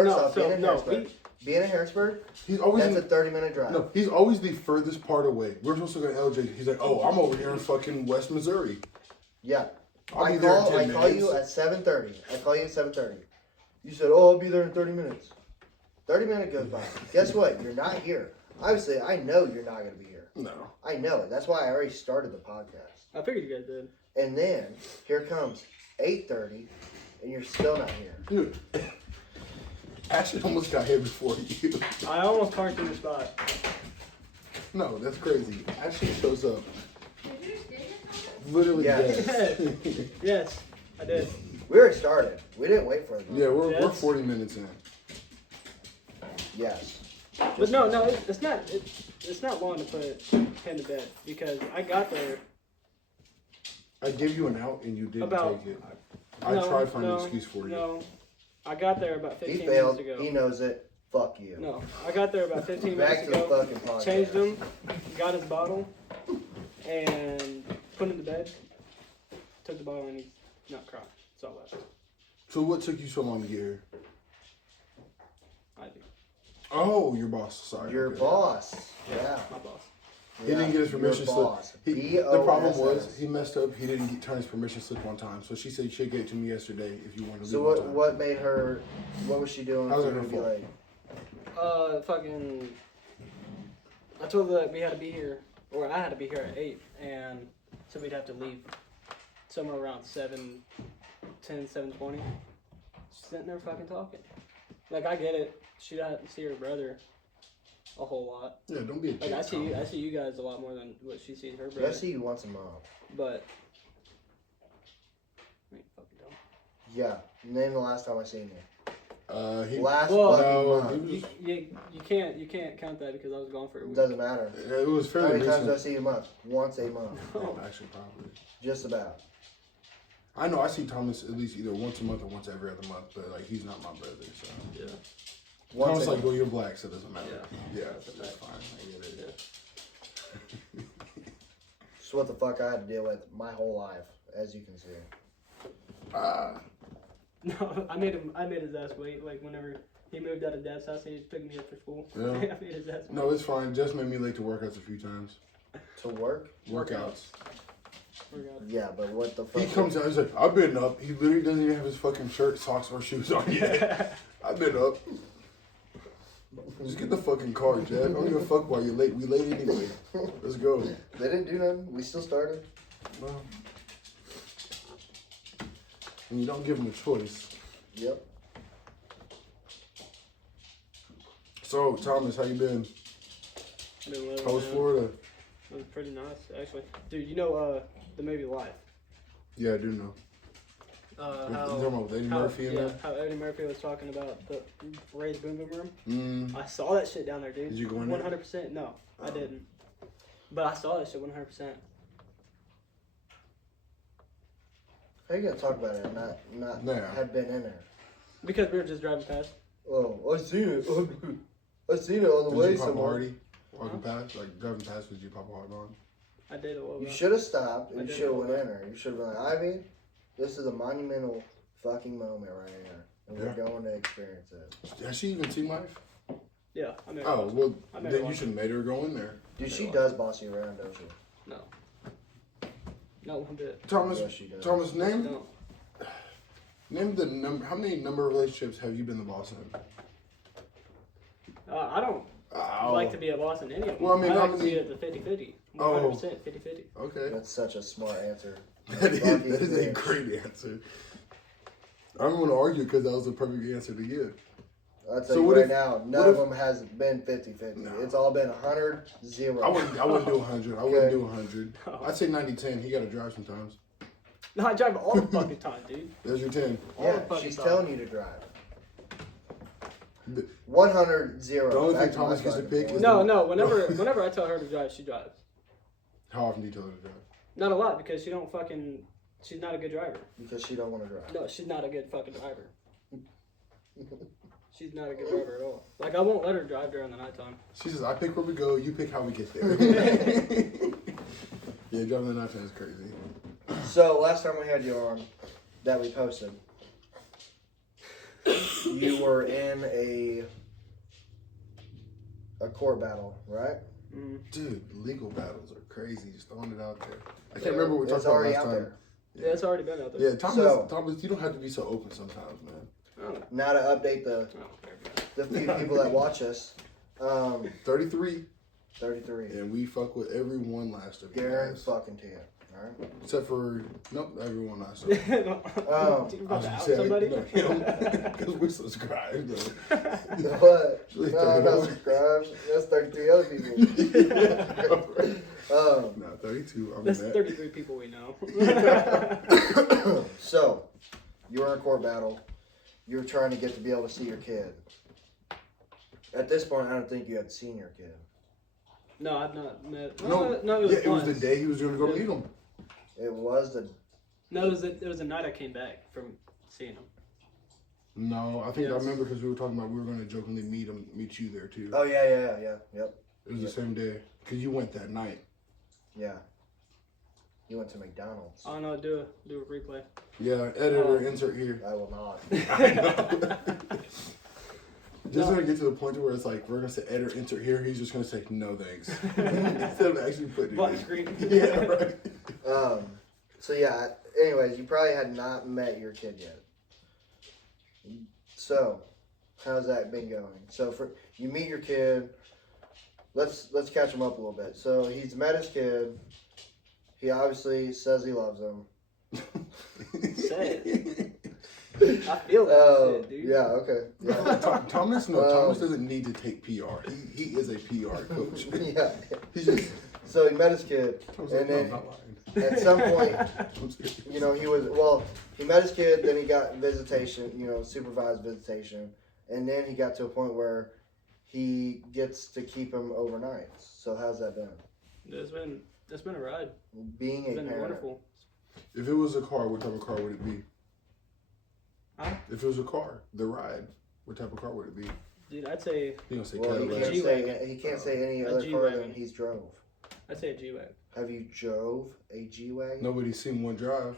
being in Harrisburg, He's always that's a 30-minute drive. No, he's always the furthest part away. We're supposed to go to LJ. He's like, oh, I'm over here in fucking West Missouri. Yeah. I'll I be there in 10 call minutes. you at 7:30. I call you at 7:30. You said, "Oh, I'll be there in 30 minutes." 30 minutes goes by. Guess what? You're not here. Obviously, I know you're not going to be here. No. I know it. That's why I already started the podcast. I figured you guys did. And then here comes 8:30, and you're still not here. Dude, Ashley almost got here before you. I almost parked in the spot. No, that's crazy. Ashley shows up. Literally, Yes. yes. Yes, I did. We already started. We didn't wait for it. Yeah, we're Yes. 40 minutes in. Yes. But no, it's not. It's not long to put pen to bed because I got there. I gave you an out and you didn't About- take it. I tried finding an excuse for you. No, I got there about He 15 failed. minutes ago. He knows it. Fuck you. No, I got there about 15 Back minutes to the ago. fucking podcast. Changed him, got his bottle, and put him to bed. Took the bottle and he's not crying. That's all that. So what took you so long to get here? I do. Oh, your boss. Sorry. Your okay. boss. Yeah. My boss. He didn't get his permission Your slip. boss. The problem was BOSS. he messed up. He didn't turn his permission slip on time. So she said she'd get it to me yesterday if you wanted to So leave on time. what made her? What was she doing How's for it her her to be fault? late? Fucking. I told her that we had to be here, or I had to be here at 8, and so we'd have to leave somewhere around 7:10, 7:20. Sitting there fucking talking. Like, I get it. She doesn't see her brother a whole lot. Yeah, don't be a dick. Like, I Tom. see you guys a lot more than what she sees her I brother. see you once a month. But I mean, fucking don't. Yeah. Name the last time I seen you. He Last Well, fucking no, month. he was- You can't count that because I was gone for a week. Doesn't matter. it was How fairly many times do I recent. see you a month? Once a month. Oh. Actually, probably. Just about. I know I see Thomas at least either once a month or once every other month, but like he's not my brother, so. Yeah. Once Thomas a like, month. well, you're black, so it doesn't matter. Yeah. Yeah, that's fine. I get it. It's what the fuck I had to deal with my whole life, as you can see. No, I made his ass wait. Like whenever he moved out of Dad's house, and he was picking me up for school. Yeah. I made his ass wait. No, it's fine. Jess made me late to workouts a few times. To work? Workouts. Yeah, but what the fuck? He comes out, he's like, I've been up. He literally doesn't even have his fucking shirt, socks, or shoes on yet. I've been up. Just get the fucking car, Jed. I don't give a fuck why you're late. We late anyway. Let's go. They didn't do nothing. We still started. Well, and you don't give them a choice. Yep. So, Thomas, how you been? I've been living, How was man. Florida? It was pretty nice, actually. Dude, you know the movie Life? Yeah, I do know. You talking about Eddie Murphy in there? How Eddie Murphy was talking about the Ray's Boom Boom Room. Mm. I saw that shit down there, dude. Did you go in there? 100%. No, I didn't. But I saw that shit 100%. How you gonna talk about it and not Nah. have been in there? Because we were just driving past. Oh, I seen it. I seen it on the Did way you pop a somewhere. hardy? Walking past? Like, driving past, did you pop a hard on? I did a little You bit. should have stopped I and you did should have a went little in there. You should have been like, Ivy, this is a monumental fucking moment right here. And Yeah. we're going to experience it. Has she even seen Life? Yeah, I mean. Oh, well, I made her then you watch should have made her go in there. Dude, she Yeah. does boss you around, don't she? No. Not one bit. Thomas, Yes, she does. Thomas, name No. the number. How many number of relationships have you been the boss in? I don't like to be a boss in any of them. Well, I mean, I how like to many- see it at the 50-50. Oh. 100% 50-50. Okay, That's such a smart answer. that is a bitch. great answer. I don't want to argue because that was the perfect answer to give. I'll tell So you what right if- now, what none if- of them has been 50-50. No. It's all been 100, 0. I wouldn't do 100. I wouldn't Okay. do 100. No. I'd say 90-10. He got to drive sometimes. No, I drive all the fucking time, dude. There's your 10. All the Yeah, fucking she's time. telling you to drive. The- 100, 0. The only thing Back to my Thomas gets to fucking pick point. is No. Whenever I tell her to drive, she drives. How often do you tell her to drive? Not a lot because she don't fucking. She's not a good driver. Because she don't want to drive. No, she's not a good fucking driver. She's not a good driver at all. Like I won't let her drive during the nighttime. She says, I pick where we go, you pick how we get there. Yeah, driving the nighttime is crazy. So, last time we had you on, that we posted, you were in a court battle, right? Mm. Dude, legal battles are crazy. Just throwing it out there. I can't remember what we It's talked about already last out time. there. Yeah, it's already been out there. Yeah, Thomas, So- Thomas, you don't have to be so open sometimes, man. I don't know. Now to update I don't care. the few people that watch us, 33, 33. and we fuck with everyone last of you Guarantee guys. fucking to you, alright? Except for, nope, everyone last of you. Dude, you I about was to gonna out say, somebody? because we're subscribed. though. What? Really No, I'm not 31. subscribed. That's 33 other people. No, 32. I'm That's mad. 33 people we know. So, you were in a court battle. You were trying to get to be able to see your kid. At this point, I don't think you had seen your kid. No, I've not met. No, it was yeah, it was the once. day he was going to go meet him. It was the. No, it was the night I came back from seeing him. No, I think I Yes. remember because we were talking about we were going to jokingly meet you there too. Oh, yeah. Yep. It was the same day because you went that night. Yeah. You went to McDonald's. Oh no, do a replay. Yeah, editor, insert here. I will not. I know. Just No. gonna get to the point where it's like we're gonna say editor, insert here. He's just gonna say no thanks instead of actually putting Black it. screen. In. Yeah, right. So yeah. Anyways, you probably had not met your kid yet. So, how's that been going? So for you meet your kid. Let's catch him up a little bit. So he's met his kid. He obviously says he loves him. Say I feel that shit, dude. Yeah. Okay. Yeah. Thomas doesn't need to take PR. He is a PR coach. Yeah. He's just. So he met his kid, Thomas and like, no, then I'm not lying. at some point, I'm serious. you know, he met his kid, then he got visitation, supervised visitation, and then he got to a point where he gets to keep him overnight. So how's that been? It's been a ride. Being It's a been parent. wonderful. If it was a car, what type of car would it be? Huh? If it was a car, the ride, what type of car would it be? Dude, I'd say He gonna say Well, Cadillac. G-Wagon. he can't say any A other car G-Wagon. than he's drove. I'd say a G-Wagon. Have you drove a G-Wagon? Nobody's seen one drive.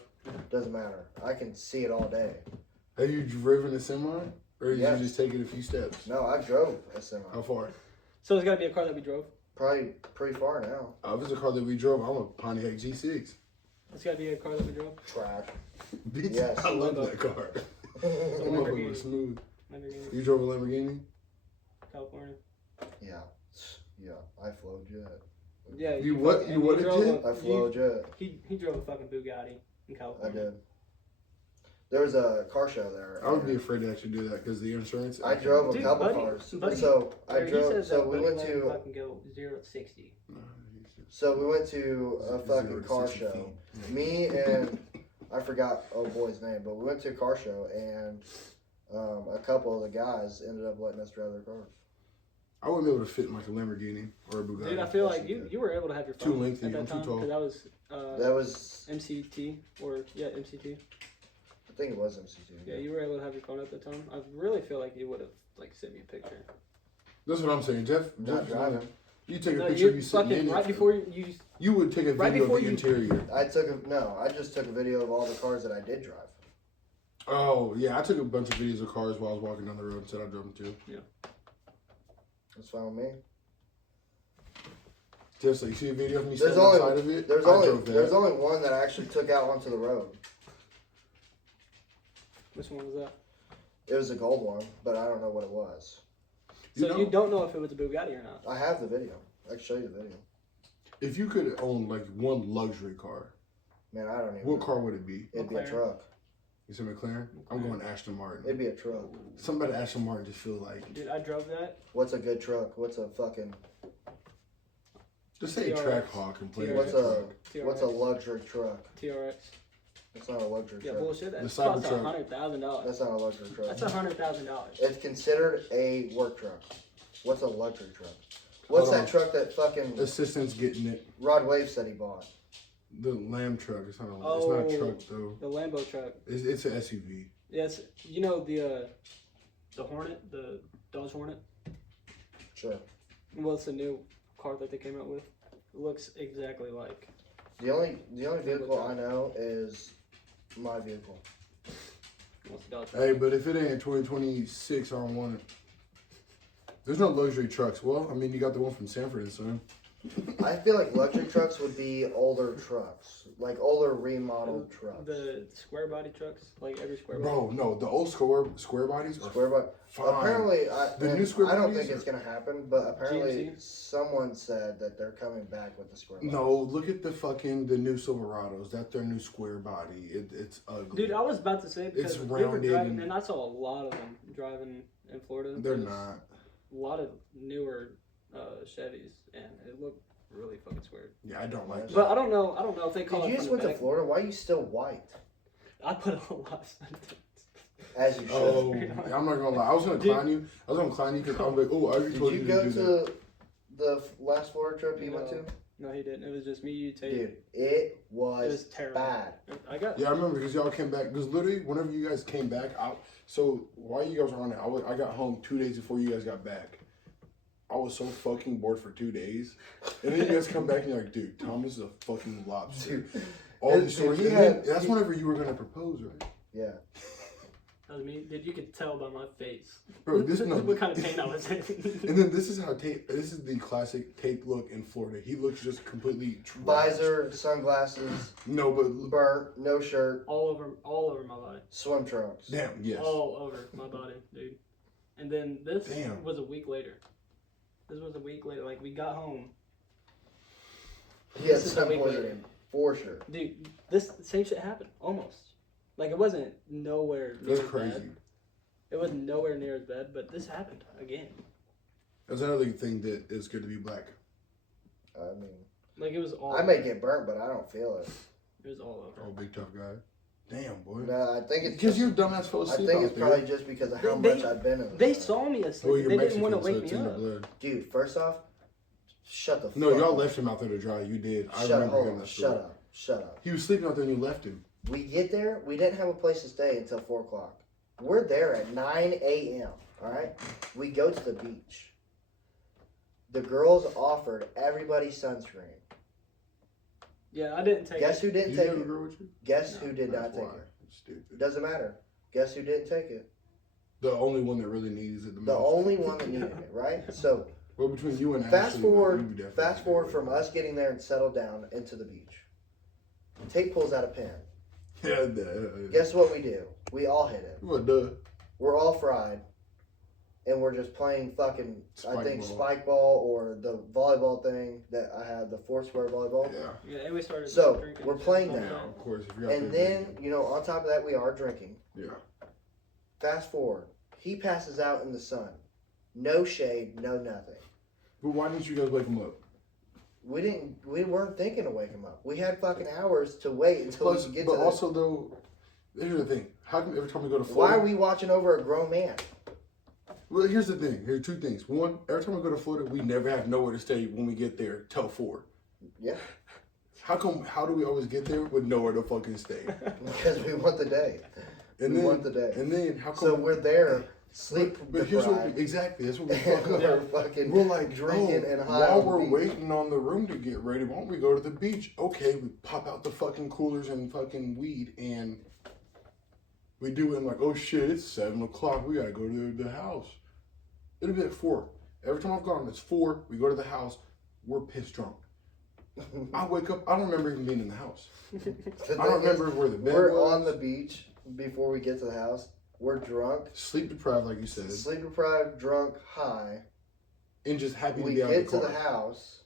Doesn't matter. I can see it all day. Have you driven a semi? Or did Yes. you just take it a few steps? No, I drove a semi. How far? So it's got to be a car that we drove. Probably pretty far now. If it's a car that we drove, I'm a Pontiac G6. It's got to be a car that we drove. Trash. Bitch, Yes. I love that car. It's a That motherfucker Lamborghini. was smooth. Lamborghini, You drove a Lamborghini? California. Yeah. Yeah. I flew jet. Yeah. You what? fucking- You what a drove jet? I flew a jet. He drove a fucking Bugatti in I California. did. There was a car show there. I would be afraid to actually do that because the insurance. I drove a Dude, couple buddy- cars. buddy- So I There, he drove. says So that we Buddy went let him to. fucking go 0 to 60. So we went to a 0 fucking to car 60 show. feet. Me and I forgot old boy's name, but we went to a car show and a couple of the guys ended up letting us drive their cars. I wouldn't be able to fit in like a Lamborghini or a Bugatti. Dude, I feel Yes, like you you, did. you were able to have your Too phone lengthy, at that I'm too time tall. because that was That was, MCT or MCT. I think it was MCT. Yeah, you were able to have your phone at the time. I really feel like you would have like sent me a picture. That's what I'm saying, Jeff. Not driving. You take a No, picture of you you sitting fucking in right it. before you. You would take a right video of before the you- interior. I just took a video of all the cars that I did drive. Oh yeah, I took a bunch of videos of cars while I was walking down the road and said I drove them too. That's fine with me. Just like you see a video of me There's sitting only- outside of it. There's I only drove that. there's only one that I actually took out onto the road. Which one was that? It was a gold one, but I don't know what it was. So know- you don't know if it was a Bugatti or not. I have the video. I can show you the video. If you could own like one luxury car, Man, I don't even what know. car would it be? It'd be a McLaren. truck. You said McLaren? I'm going Aston Martin. It'd be a truck. Somebody Aston Martin just feel like Dude, I drove that. What's a good truck? What's a fucking just say TRX. Trackhawk and play what's that a truck. TRX. what's a luxury truck? TRX. It's not a luxury Yeah, truck. bullshit. That The costs Cybertruck. $100,000. That's not a luxury truck. That's $100,000. It's considered a work truck. What's a luxury truck? What's Hold that on. truck that fucking Assistant's getting it. Rod Wave said he bought? The Lamb truck. It's not a Oh. truck though. The Lambo truck. It's an SUV. Yes, you know the Hornet, the Dodge Hornet. Sure. Well, it's a new car that they came out with. It looks exactly like. The only vehicle I know is my vehicle. What's the Dodge? Hey, but if it ain't 2026, I don't want it. There's no luxury trucks. Well, I mean, you got the one from Sanford and Son. I feel like luxury trucks would be older trucks, like older remodeled trucks. The square body trucks, like every square body. Bro, no, the old square bodies are Square body. fine. Apparently, The and new square I don't bodies think it's are- gonna happen, but apparently GMC? someone said that they're coming back with the square body. No, look at the new Silverados. That's their new square body. It's ugly. Dude, I was about to say because It's we were rounded driving, and- and I saw a lot of them driving in Florida. They're There's not. A lot of newer Chevys, and it looked really fucking square. Yeah, I don't like that. But I don't know if they call Did it you from just the went to back. Florida? Why are you still white? I put a lot of stuff. As you should. Oh, I'm not gonna lie. I was gonna Dude. cline you. I was gonna cline you because I'm like, oh, I already Did told you you go to do to that. the last Florida trip you went No. to? No, he didn't. It was just me, you, Tate. Dude, it It was was terrible. bad. I got. Yeah, I remember because y'all came back. Because literally, whenever you guys came back, so while you guys were on it, I got home 2 days before you guys got back. I was so fucking bored for 2 days, and then you guys come back and you're like, dude, Thomas is a fucking lobster. Dude, All Dude, these stories. he And had- then, that's he- whenever you were gonna propose, right? Yeah. That was me. Dude, you could tell by my face. Bro, this no. what kind of pain I was in. And then this is how Tate. This is the classic Tate look in Florida. He looks just completely trashed. Visor, sunglasses, No, but burnt, no shirt, all over my body. swim trunks. damn, yes. All over my body, dude. And then this Damn. was a week later. This was a week later. Like, we got home. He had This is sun a week poisoning, later. for sure. Dude, this same shit happened. Almost. Like, it wasn't nowhere near That's as crazy. bad. It wasn't nowhere near as bad, but this happened again. That's another thing that is good to be black. I mean, Like, it was all I may get burnt, but I don't feel it. It was all over. Oh, big tough guy. Damn, boy. No, I think it's Because just, your dumbass fell I asleep think out it's there. probably just because of how They- much I've been in the They sun. saw me Well, asleep. you're They Mexican, didn't want to so wake it's me in the up. blood. Dude, first off, shut the No, fuck y'all up. left him out there to dry. You did. I Shut up, remember hold hearing on, that shut story. up, shut up. He was sleeping out there and you left him. We get there, we didn't have a place to stay until 4 o'clock. We're there at 9 a.m., alright? We go to the beach. The girls offered everybody sunscreen. Yeah, I didn't take Guess it. who didn't Did take you have a it? girl with you? Guess No, who did not that's take why. it? Stupid. Doesn't matter. Guess who didn't take it? The only one that really needs it the most. The only one that needed it, right? So Well, between you and fast Ashley, forward, you definitely fast did forward it. from us getting there and settled down into the beach. Tate pulls out a pen. Yeah, Guess what we do? We all hit it. What duh? We're all fried, and we're just playing fucking spike ball or the volleyball thing that I had, the 4-square volleyball. Yeah. Yeah, and we started So, drinking. we're playing all that. night. Of course, if you're out And there then, you know, on top of that, we are drinking. Yeah. Fast forward, he passes out in the sun. No shade, no nothing. But why didn't you guys wake him up? We weren't thinking to wake him up. We had fucking hours to wait until Plus, we could get but to also though, here's the thing. How come every time we go to Why Florida? are we watching over a grown man? Well, here's the thing. Here's two things. One, every time we go to Florida, we never have nowhere to stay when we get there till 4. Yeah. How do we always get there with nowhere to fucking stay? Because we want the day. And We then, want the day. And then how come? So we're there, sleep But here's what deprived, exactly. That's what we fuck and up. we're fucking We're like drinking and high While on the we're beach. waiting on the room to get ready, why don't we go to the beach? Okay, we pop out the fucking coolers and fucking weed, and we do it. And like, oh shit, it's 7 o'clock. We gotta go to the house. It'll be at 4. Every time I've gone, it's 4. We go to the house. We're pissed drunk. I wake up. I don't remember even being in the house. The I don't thing is, remember where the bed We're was. on the beach before we get to the house. We're drunk, Sleep deprived, like you said, sleep deprived, drunk, high. and just happy to We be out of get the to car. the house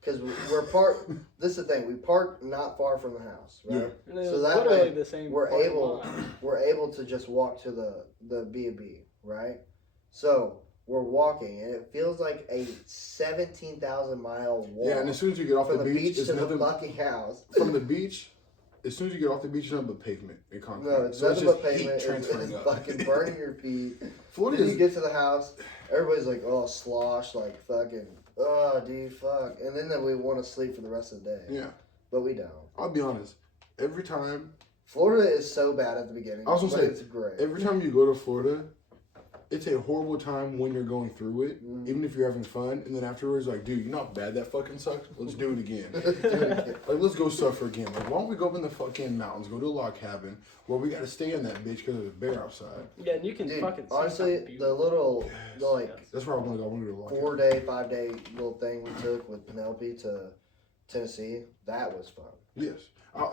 because we're parked. This is the thing. We park not far from the house, right? Yeah. And it So was that literally way, the same. we're parking able- lot. We're able to just walk to the B&B, right? So we're walking, and it feels like a 17,000-mile walk. Yeah, and as soon as you get off from the the beach, beach it's to the nothing fucking house. from the beach. As soon as you get off the beach, it's nothing but pavement and concrete. No, it's so nothing it's but just pavement. heat transferring It's up. fucking burning your feet. Florida Then you is get to the house, everybody's like, oh, slosh, like fucking, oh, dude, fuck. And then we want to sleep for the rest of the day. yeah. But we don't. I'll be honest. Every time Florida is so bad at the beginning. I was gonna but say, it's great. Every time you go to Florida, it's a horrible time when you're going through it, even if you're having fun. And then afterwards, like, dude, you know how bad that fucking sucks? Let's do it again. Like, let's go suffer again. Like, why don't we go up in the fucking mountains, go to a log cabin, where we got to stay in that bitch because there's a bear outside. Yeah, and you can Dude, fucking see honestly, something the beautiful. little, the like, Yes. That's where I want to go. I want to go to a log cabin. 4-day, 5-day little thing we took with Penelope to Tennessee, that was fun. Yes.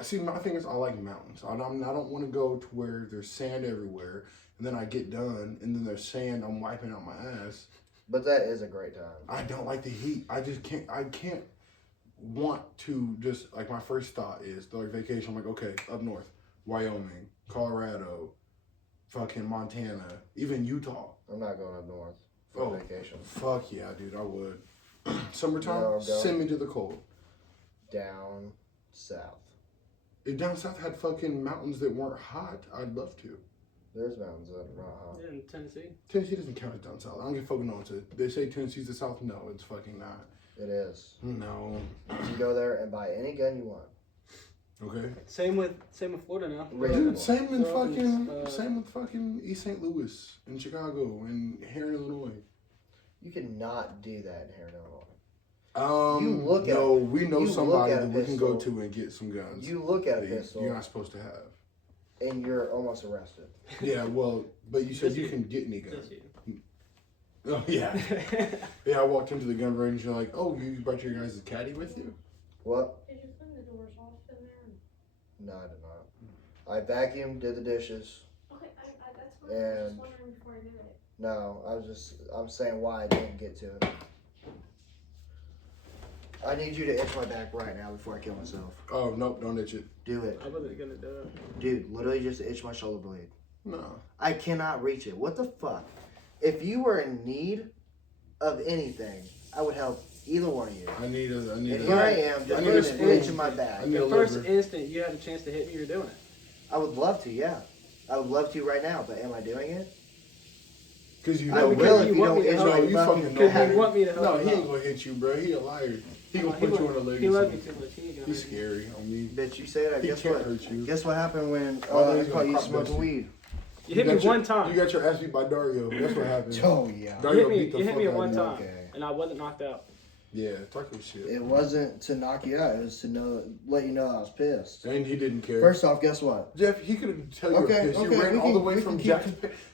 See, my thing is, I like mountains. I don't want to go to where there's sand everywhere, and then I get done, and then there's sand. I'm wiping out my ass. But that is a great time. I don't like the heat. I just can't. I can't want to just like my first thought is like vacation. I'm like, okay, up north, Wyoming, Colorado, fucking Montana, even Utah. I'm not going up north for vacation. Fuck yeah, dude, I would. Summertime, No, I'm going. send me to the cold. Down south. If down south had fucking mountains that weren't hot, I'd love to. There's mountains that are not hot. Yeah, in Tennessee. Tennessee doesn't count as down south. I don't give a fucking no. They say Tennessee's the south. No, it's fucking not. It is. No. You can go there and buy any gun you want. Okay. Same with Florida now. Reasonable. Dude, same with Throw up in, fucking East St. Louis and Chicago and here in Illinois. You cannot do that in here in Illinois. We know you somebody look at a that we can go pistol. to and get some guns. You look at a that pistol you're not supposed to have. and you're almost arrested. Yeah, well, but you said Just you you. can get any gun. Just you. Oh yeah, yeah. I walked into the gun range and you're like, oh, you brought your guys' caddy with you? What? Did you clean the doors off in there? No, I did not. I vacuumed, did the dishes. Okay, that's fine. I was And- just wondering before I did it. No, I'm saying why I didn't get to it. I need you to itch my back right now before I kill myself. Oh nope, don't itch it. Do it. I wasn't gonna do it. Dude, literally just itch my shoulder blade. No. I cannot reach it. What the fuck? If you were in need of anything, I would help either one of you. I need a. And here I am, I just need a putting spoon. an itch in my back. I need a The first liver. instant you had a chance to hit me, you're doing it. I would love to, yeah. I would love to right now, but am I doing it? Because you I know will me. if you want don't me to itch help my you. You fucking fucking know Because back. you want me to help No, him he ain't out. gonna hit you, bro. He a liar. He gonna He put you lo- on a leg. He or loves you something. too much. He ain't gonna He's hurt you. scary on me. Bitch, you say that. He Guess can't what? hurt you. Guess what happened when Oh, I he's caught gonna you crop smoking dust you. weed? You hit me got your- one time. You got your ass beat by Dario. That's what happened. Oh, yeah. Dario You beat the hit fuck me out of one you. time, Okay. and I wasn't knocked out. Yeah, talk your shit. It wasn't to knock you out. It was to let you know I was pissed. And he didn't care. First off, guess what? Jeff, he could tell you Okay, were pissed. okay, You ran we all the can- way we from can Jack's.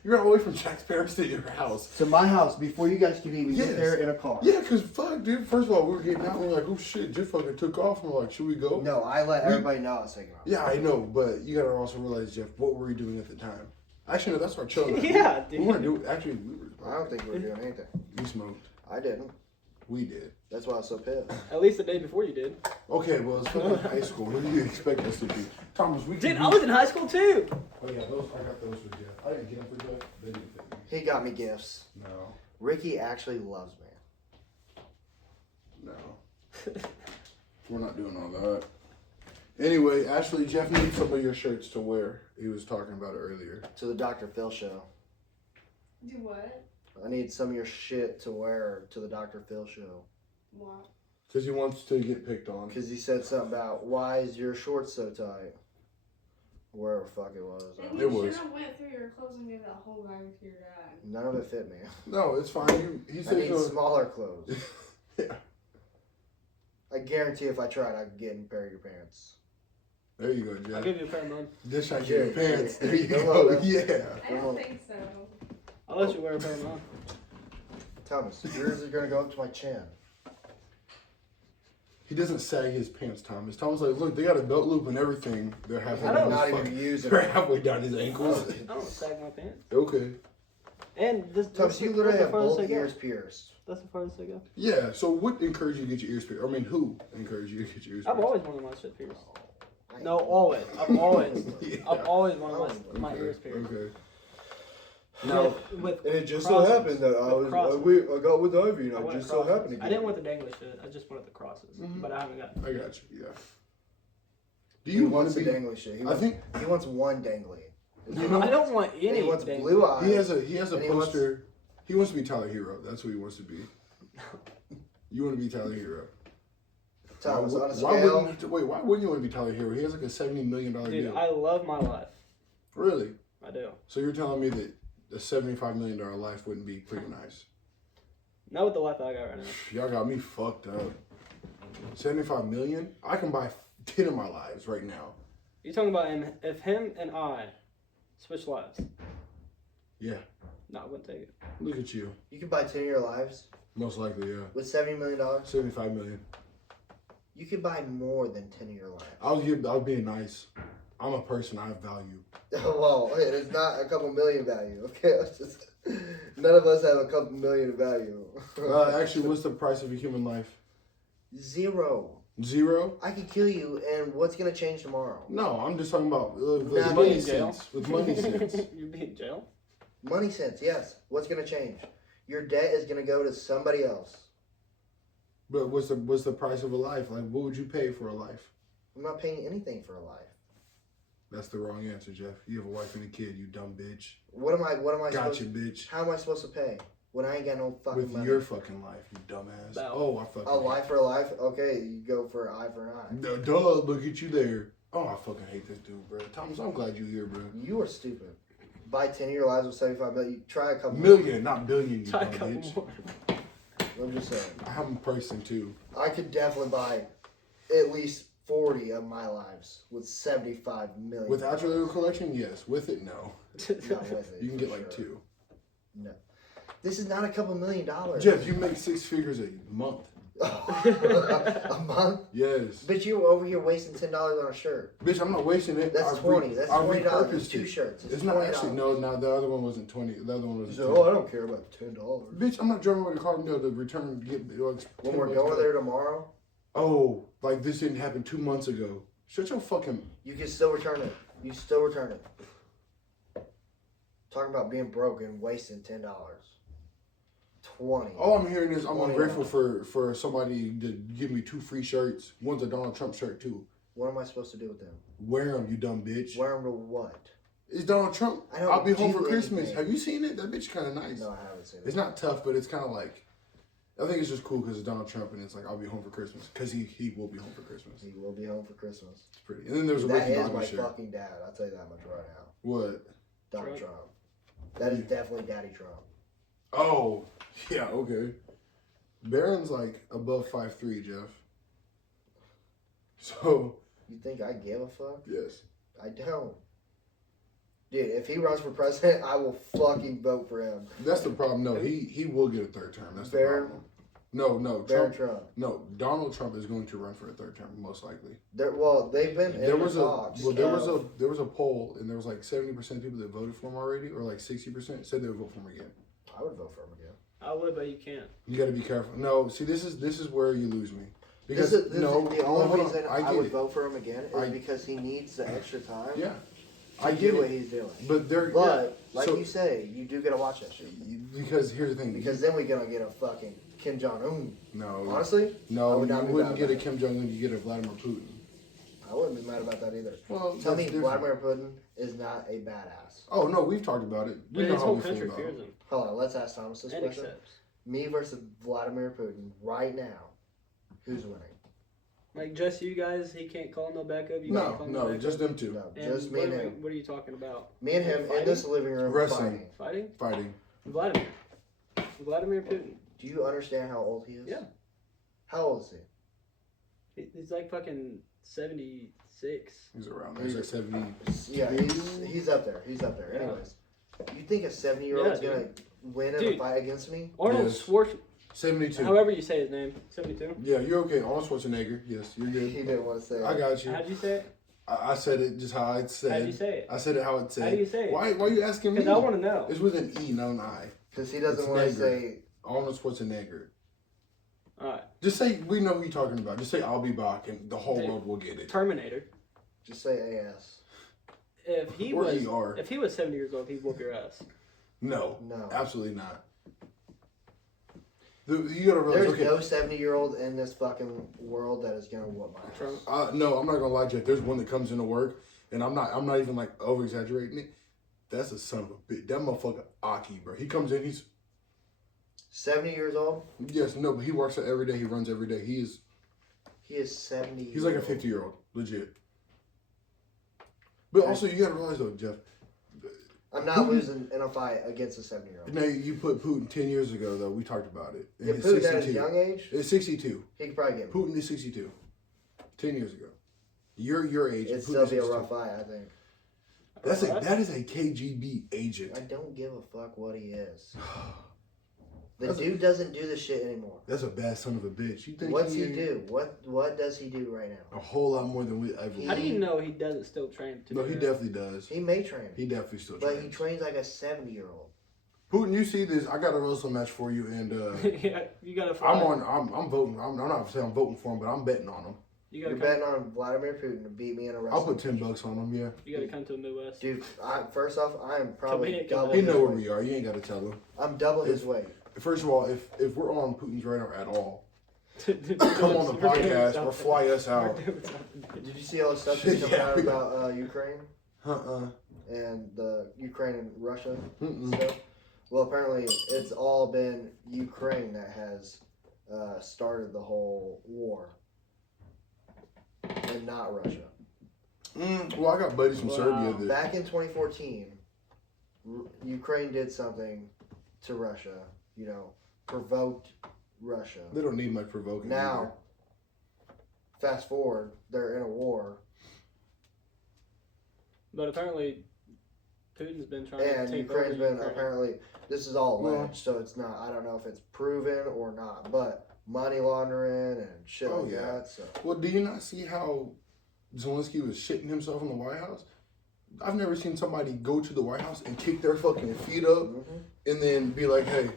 You ran all the way from Jack's parents to your house. To my house before you guys could even get there in a car. Yeah, cause fuck, dude. First of all, we were getting out. And we're like, oh shit, Jeff fucking took off. And we're like, should we go? No, I let everybody know I was taking off. Yeah, I know, but you gotta also realize, Jeff, what were we doing at the time? Actually, no, that's our children. Yeah, dude. We weren't doing. Actually, we were. I don't think we were doing anything. We smoked. I didn't. We did. That's why I was so pissed. At least the day before you did. Okay, well, it's fucking high school. What do you expect us to do, Thomas? We Dude, can I was in high school too. Oh yeah, those. I got those for Jeff. I didn't get them for Jeff. They didn't fit me. He got me gifts. No, Ricky actually loves me. no. We're not doing all that. Anyway, Ashley, Jeff needs some of your shirts to wear. He was talking about it earlier. To the Dr. Phil show. Do what? I need some of your shit to wear to the Dr. Phil show. What? Because he wants to get picked on. Because he said something about, why is your shorts so tight? Wherever the fuck it was. And It you was. should have went through your clothes and gave that whole bag to your dad. None of it fit me. No, it's fine. He I said need he'll- smaller clothes. Yeah. I guarantee if I tried, I could get in a pair of your pants. There you go, I'll Jeff. give you a pair of mine. This I get Yeah, your pants. yeah. There you Come go. on, man. Yeah. I don't think so. I'll let you wear a pair of mine. Thomas, yours is going to go up to my chin. He doesn't sag his pants, Thomas. Thomas like, look, they got a belt loop and everything. They're halfway I down don't- Not his even fucking- using They're it. halfway down his ankles. I don't sag my pants. Okay. And this. Thomas, you that's literally the have farthest both I go. ears pierced. That's the farthest I go. Yeah. So what encouraged you to get your ears pierced? I mean, who encouraged you to get your ears I've pierced? always wanted my shit pierced. I- No, always. I've always. Yeah. I've always wanted my Okay, ears pierced. Okay. Now, with And it just crosses. so happened that With crosses. I got with Ivy and I I wanted just so crosses. happened to get I didn't want the dangly shit. I just wanted the crosses. Mhm. But I haven't got. I got you. Yeah. Do He you wants want the to be? dangly shit. He I wants, think he wants one dangly. you know. I don't want And any. he wants dangly. blue eyes. He has a And he wants- poster. He wants to be Tyler Hero. That's what he wants to be. You want to be Tyler Hero? Thomas, on a why scale, wouldn't wait? Why wouldn't you want to be Tyler Hero? He has like a $70 million Dude, deal. I love my life. Really? I do. So you're telling me that a $75 million life wouldn't be pretty nice? Not with the life that I got right now. Y'all got me fucked up. 75 million? I can buy 10 of my lives right now. You talking about if him and I switch lives? Yeah. No, I wouldn't take it. Look at you. you could buy 10 of your lives Most likely, yeah. with $70 million. 75 million. You could buy more than 10 of your lives. I was being nice. I'm a person. I have value. Well, it's not a couple million value, okay? It's just, none of us have a couple million value. Actually, what's the price of a human life? Zero. 0? I could kill you, and what's going to change tomorrow? No, I'm just talking about with Nah, money be in jail. sense. With money sense. You'd be in jail. Money sense, yes. What's going to change? Your debt is going to go to somebody else. But what's the price of a life? Like, what would you pay for a life? I'm not paying anything for a life. That's the wrong answer, Jeff. You have a wife and a kid, you dumb bitch. What am I Gotcha, supposed bitch. How am I supposed to pay when I ain't got no fucking With money? your fucking life, you dumbass. Bow. Oh, I fucking A life for a life? Okay, you go for an eye for an eye. Duh, look at you there. Oh, I fucking hate this dude, bro. Thomas, I'm glad you're here, bro. You are stupid. Buy 10 of your lives with 75 million. You try a couple Million, not billion, you Try a dumb couple bitch. more. I'm just saying. I'm pricing too. I could definitely buy at least 40 of my lives with 75 million. Without your little collection, yes. With it, no. Not with it, You can for get like sure. 2. No. This is not a couple $1 million. Jeff, you make 6 figures a month. A month? Yes. But you were over here wasting $10 on a shirt. Bitch, I'm not wasting it. That's I 20. That's I $20. repurposed It's 2 it. shirts. It's not actually, no, the other one wasn't 20. The other one was So, 10. oh, I don't care about the $10. Bitch, I'm not driving with a car to return. When we're going there tomorrow, Oh, like this didn't happen 2 months ago. Shut your fucking. you can still return it. You still return it. Talking about being broke and wasting $10. 20. All I'm hearing is I'm $20. ungrateful for somebody to give me 2 free shirts. One's a Donald Trump shirt too. What am I supposed to do with them? Wear them, you dumb bitch. Wear them to what? It's Donald Trump. I don't I'll be home do for Christmas. anything. Have you seen it? That bitch kind of nice. No, I haven't seen it. It's not tough, but it's kind of like. I think it's just cool because it's Donald Trump and it's like I'll be home for Christmas because he will be home for Christmas. He will be home for Christmas. It's pretty. And then there's a That Ricky is Bobby my shirt. fucking dad. I'll tell you that much right now. What? Donald Trump. That is definitely Daddy Trump. Oh, yeah. Okay. Barron's like above 5'3", Jeff. So You think I give a fuck? yes, I don't. Dude, if he runs for president, I will fucking vote for him. that's the problem. No, he will get a third term. That's the Barron? problem. No, Barron Trump. Trump. No, Donald Trump is going to run for a third term, most likely. They've been in There was the a talks. there was a poll, and there was like 70% of people that voted for him already, or like 60% said they would vote for him again. I would vote for him again. I would, but you can't. You got to be careful. No, see, this is where you lose me. Because This is no, the hold only on, reason I get would it. vote for him again is I- because he needs the extra time Yeah, to I do get what it. he's doing. But there, But like So- you say, you do gotta watch that shit because here's the thing. because then we're gonna get a fucking Kim Jong Un. no, Honestly, I no, would you not be wouldn't mad get a about Kim Jong Un. You get a Vladimir Putin. I wouldn't be mad about that either. Well, Tell me, that's different. Vladimir Putin is not a badass. Oh no, we've talked about it. We know His how whole we feel country about fears it. him Hold on, let's ask Thomas this and question. accepts. Me versus Vladimir Putin right now. Who's winning? Like just you guys, he can't call no backup. You can't call No, backup. just them two. No, And just me what, and him. what are you talking about? Me and him in Fighting? this living room Wrestling. fighting. Fighting? Fighting. Vladimir Putin. Do you understand how old he is? Yeah. How old is he? He's like fucking 76. He's around there. He's like 70. Yeah, he's up there. He's up there. Yeah. Anyways, you think a 70-year-old's Yeah, gonna win in a Dude. fight against me? Arnold Yes. Schwarzenegger. 72. However you say his name. 72. Yeah, you're okay. Arnold Schwarzenegger. Yes, you're He good. didn't want to say it. I got you. How'd you say it? I said it just how it said. How'd you say it? I said it how it said. How do you say it? Why are you asking me? Because I want to know. It's with an E, not an I. Because he doesn't It's want to Negger. say. Arnold Schwarzenegger. Alright. Just say we know who you're talking about. Just say I'll be back, and the whole Dude. world will get it. Terminator. Just say AS. If he Or was ER. if he was 70 years old, he'd whoop your ass. No, No. absolutely not. You gotta realize. There's Okay, no 70-year-old in this fucking world that is gonna whoop my ass. Trump. no, I'm not gonna lie, Jeff. There's one that comes into work, and I'm not even like over exaggerating it. That's a son of a bitch. That motherfucker Aki, bro. He comes in. He's 70 years old. yes, no, but he works out every day. He runs every day. He is. He is 70. He's like a 50-year-old, legit. But also, you gotta realize though, Jeff. I'm not losing in a fight against a 70-year-old. Now you put Putin 10 years ago though. We talked about it. And Yeah, he's Putin at his young age, It's 62. he could probably get me. Putin is 62. 10 years ago. Your age. It'd Putin still is be a 62. rough fight, I think. That is a KGB agent. I don't give a fuck what he is. The That's a- dude doesn't do this shit anymore. That's a bad son of a bitch. You think What's he do? What does he do right now? A whole lot more than we ever. How do you know he doesn't still train to No, do he that? definitely does. He may train, He definitely still but trains. he trains like a 70-year-old. Putin, you see this? I got a wrestling match for you, and Yeah, you gotta I'm voting. I'm not saying I'm voting for him, but I'm betting on him. You You're gotta come, betting on Vladimir Putin to beat me in a wrestling I'll put $10 match. on him. Yeah, you gotta come to the Midwest. Dude, first off, I am probably Come here, double he his know where weight. we are. You ain't got to tell him. I'm double his weight. First of all, if we're on Putin's radar at all, We're come on the podcast or fly us out. Did you see all the stuff that's coming Yeah, out we- about Ukraine Uh-uh. and the Ukraine and Russia Mm-mm. stuff? Well, apparently it's all been Ukraine that has started the whole war, and not Russia. Well, I got buddies from Wow. Serbia that. Back in 2014, Ukraine did something to Russia. You know, provoked Russia. They don't need much provoking. Now, fast forward, they're in a war, But apparently, Putin's been trying and to take Ukraine's over been Ukraine. apparently. This is all Well- alleged, so it's not. I don't know if it's proven or not, but money laundering and shit Oh, like yeah. that. So Well, do you not see how Zelensky was shitting himself in the White House? I've never seen somebody go to the White House and kick their fucking feet up mhm. and then be like, "Hey,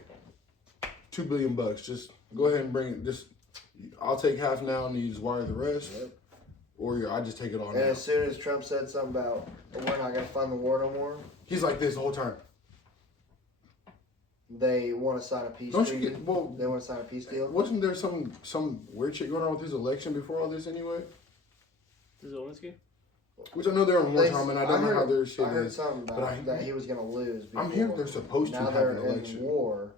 $2 billion, just go ahead and bring it. Just I'll take half now, and you just wire the rest, Yep. or I just take it all And now." as soon as Trump said something about we're not gonna fund the war no more, He's like this the whole time. they want to sign a peace Don't you treaty. get well? They want to sign a peace deal. Wasn't there some weird shit going on with his election before all this anyway? Zelensky? Which I know they're on war They- time, and I don't know how their shit I heard is. something but about I- that he was gonna lose. I'm before. hearing they're supposed to Now have they're an in election. war.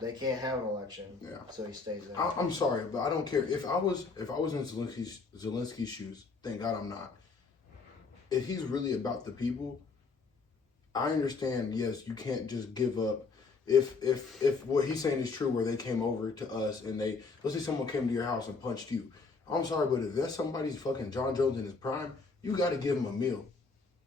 They can't have an election. Yeah. So he stays in. I'm sorry, but I don't care. If I was in Zelensky's shoes, thank God I'm not. If he's really about the people, I understand. Yes, you can't just give up if what he's saying is true, where they came over to us and let's say someone came to your house and punched you. I'm sorry, but if that's somebody's fucking John Jones in his prime, you got to give him a meal.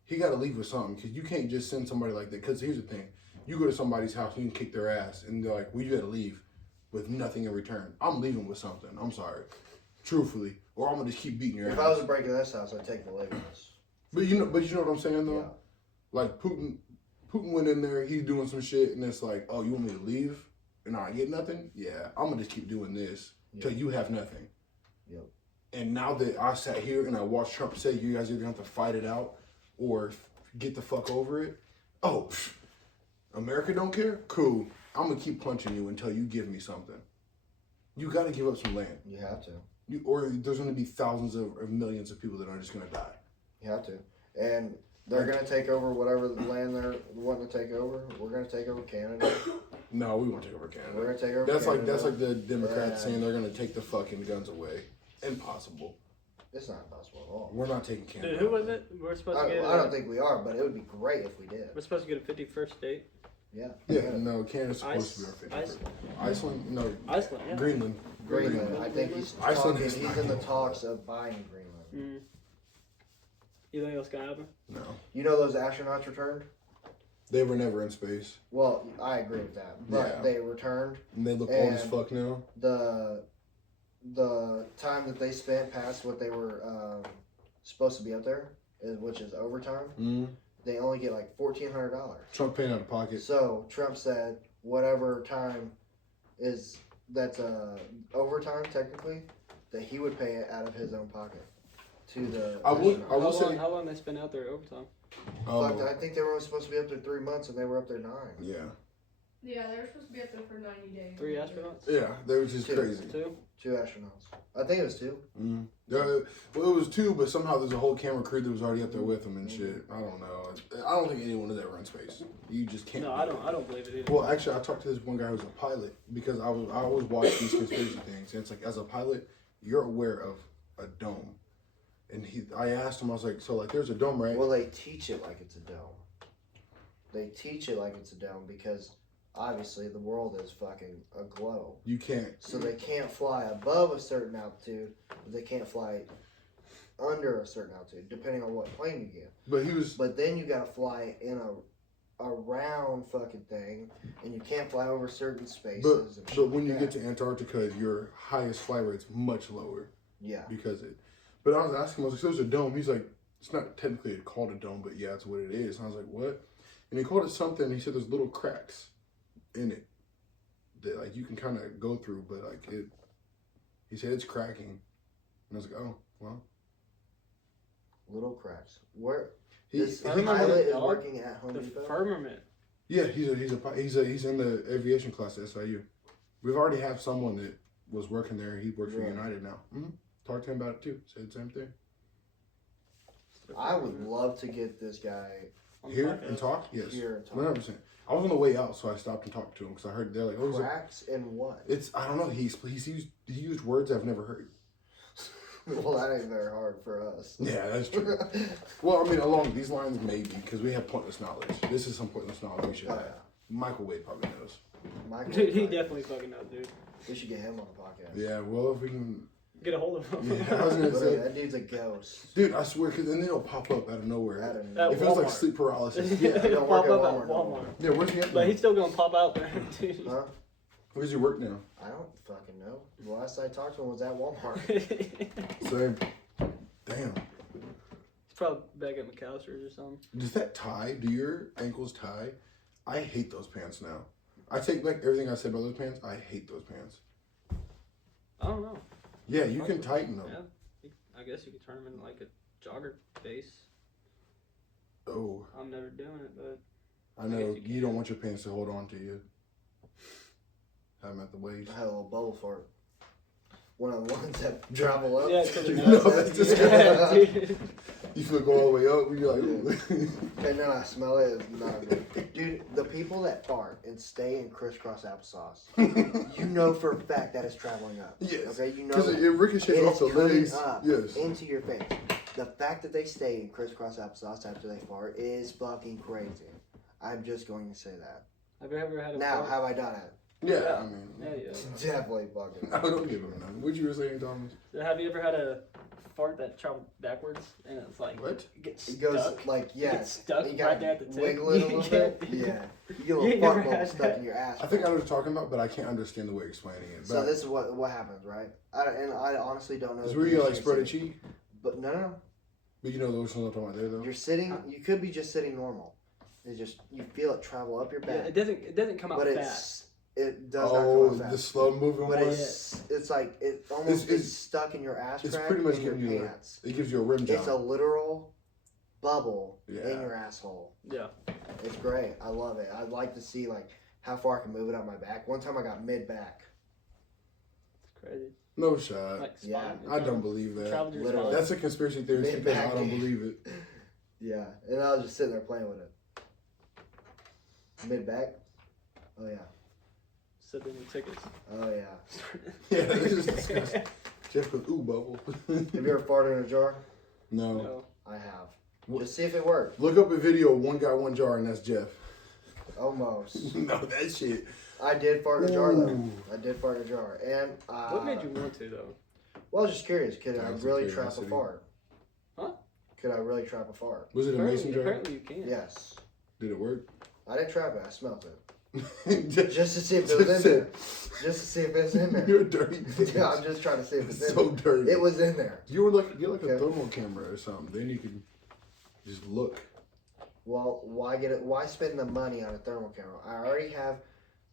He got to leave with something, because you can't just send somebody like that. Because here's the thing: you go to somebody's house, you can kick their ass, and they're like, "Well, you got to leave with nothing in return." I'm leaving with something. I'm sorry, truthfully, or I'm gonna just keep beating your ass. If I was breaking this house, I'd take the Legos. But you know what I'm saying though. Yeah. Like Putin went in there. He's doing some shit, and it's like, "Oh, you want me to leave and I get nothing? Yeah, I'm gonna just keep doing this till you have nothing." Yep. And now that I sat here and I watched Trump say, "You guys are gonna have to fight it out or get the fuck over it." Oh, America don't care? Cool. I'm gonna keep punching you until you give me something. You gotta give up some land. You have to. Or there's gonna be thousands of millions of people that are just gonna die. You have to. And they're going to take over whatever the land they're wanting to take over. We're going to take over Canada. No, we won't take over Canada. We're going to take over That's Canada. like the Democrats And saying they're gonna take the fucking guns away. Impossible. it's not impossible at all. We're not taking Canada. Dude, who was it? We're supposed to get. I don't think we are, but it would be great if we did. We're supposed to get a 51st state. Yeah. Yeah, no, Canada's supposed to be our favorite. Iceland? No. Iceland, yeah. Greenland. Greenland. I think he's Iceland talking, is he's not in the gonna talks of buying Greenland. Mm. You think that's gonna happen? No. You know those astronauts returned? They were never in space. Well, I agree with that. But Yeah. they returned. And they look old as And- fuck now. The time that they spent past what they were supposed to be up there, which is overtime, Mm-hmm. they only get like $1,400. Trump paying out of pocket. So Trump said whatever time is that's overtime technically, that he would pay it out of his own pocket to the. I will astronauts. say- How long they spend out there overtime? Fuck, I think they were only supposed to be up there 3 months, and they were up there 9. Yeah. Yeah, they were supposed to be up there for 90 days. 3 astronauts? Yeah, they were just Two. crazy. 2? 2 astronauts. I think it was 2. Mm. Well, it was 2, but somehow there's a whole camera crew that was already up there with them and shit. I don't know. I don't think anyone is ever in space. You just can't. No, do I it. don't believe it either. Well, actually, I talked to this one guy who's a pilot, because I always watch these conspiracy things, and it's like, as a pilot, you're aware of a dome, and I asked him, I was like, so like, there's a dome, right? Well, they teach it like it's a dome. They teach it like it's a dome because obviously the world is fucking a globe. You can't. So they can't fly above a certain altitude, but they can't fly under a certain altitude, depending on what plane you get. But he was. But then you gotta fly in a round fucking thing, and you can't fly over certain spaces. and shit But when like you get that. to Antarctica, your highest flight rate's much lower Yeah. because it. But I was asking him, I was like, so there's a dome. He's like, it's not technically called a dome, but yeah, it's what it is. And I was like, what? And he called it something. And he said there's little cracks in it that like you can kind of go through, but like it. He said it's cracking, and I was like, oh well. Little cracks. Where He's this remember pilot the is dog, working at Home The Depot. firmament. yeah, he's in the aviation class at SIU. We've already have someone that was working there. He works for Really? United now. Mm-hmm. Talked to him about it too. Said the same thing. I would love to get this guy On the Here podcast. and talk. Yes, here and talk. 100%. I was on the way out, so I stopped and talked to him because I heard they're like, "Oh, he's Cracks in what? it's I don't know. He used words I've never heard. Well, that ain't very hard for us. Yeah, that's true. Well, I mean, along these lines, maybe because we have pointless knowledge. This is some pointless knowledge we should Oh, have. yeah. Michael Wade probably knows. Michael, Dude, he definitely fucking knows, dude. we should get him on the podcast. Yeah, well, if we can, Get a hold of him. Yeah, I was gonna Literally, say, that dude's a ghost. dude, I swear, because then they'll pop up out of nowhere. Out of At nowhere. It feels like Walmart. sleep paralysis. Yeah, He'll don't pop work up at at Walmart. Walmart. Yeah, where's he at? But now? he's still gonna pop out there, dude. Huh? Where's he work now? I don't fucking know. The last I talked to him was at Walmart. Same. Damn. He's probably back at McAllister's or something. Does that tie? Do your ankles tie? I hate those pants now. I take back everything I said about those pants. I hate those pants. I don't know. Yeah, you can tighten them. Yeah. I guess you could turn them into like a jogger base. Oh, I'm never doing it, but I know. guess you You don't want your pants to hold on to you. Have them at the waist. I had a little bubble fart. One of the ones that travel up. yeah, because No, that's just- yeah, dude. You feel go all the way up. You're like, ooh. And then I smell it. It's not good. Dude, the people that fart and stay in crisscross applesauce, you know for a fact that it's traveling up. Yes. Okay, you know Because that. it ricochets It off is the coming legs. up Yes. into your face. The fact that they stay in crisscross applesauce after they fart is fucking crazy. I'm just going to say that. Have you ever had a Now, fart? have I done it? Yeah, I mean, Yeah. Definitely fucking. I don't give a damn. What you were saying, Thomas? Have you ever had a fart that traveled backwards and it's like What? it gets It goes stuck? like, It yeah. gets stuck You right gotta there at the tip. wiggle it a little bit. Yeah. You get a little You fart never bubble had stuck that? in your ass. I think I know what you're talking about, but I can't understand the way you're explaining it. So this is what happens, right? I honestly don't know. Is the where you like position spread a you're sitting. cheek? But no. But you know those ones I'm talking about there though. You're sitting. You could be just sitting normal. It's just you feel it travel up your Yeah, back. it doesn't come out But fast. it does not Oh, come out the fast. slow moving But one. it's like it almost It's- gets stuck in your ass it's crack pretty much in your giving you pants. It gives you a rim job. It's a literal bubble Yeah. in your asshole. Yeah. It's great. I love it. I'd like to see like how far I can move it up my back. One time I got mid back. It's crazy. No shot. Like yeah, spine. I don't believe that. Traveled your Literally. spine. That's a conspiracy theory. Mid because I back don't game. believe it. Yeah, and I was just sitting there playing with it. Mid back. Oh yeah. Sit in the tickets. Oh yeah. Yeah, this is disgusting. Jeff with ooh bubble. Have you ever farted in a jar? No. No. I have. What? Just see if it works. Look up a video. One guy, one jar, and that's Jeff. Almost. No, that shit. I did fart in a jar though. Ooh. I did fart in a jar, and What made you want to though? Well, I was just curious. Could I That was a really trap a curiosity. fart? Huh? Could I really trap a fart? Was it a mason jar? Apparently you can. Yes. Did it work? I didn't trap it. I smelled it. just, Just to see if it was in there. Just to see if it was in there. You're a dirty bitch. Yeah, I'm just trying to see if it's in So there. dirty. It was in there. You were like, get like a Okay. thermal camera or something. Then you could just look. Well, why get it? Why spend the money on a thermal camera? I already have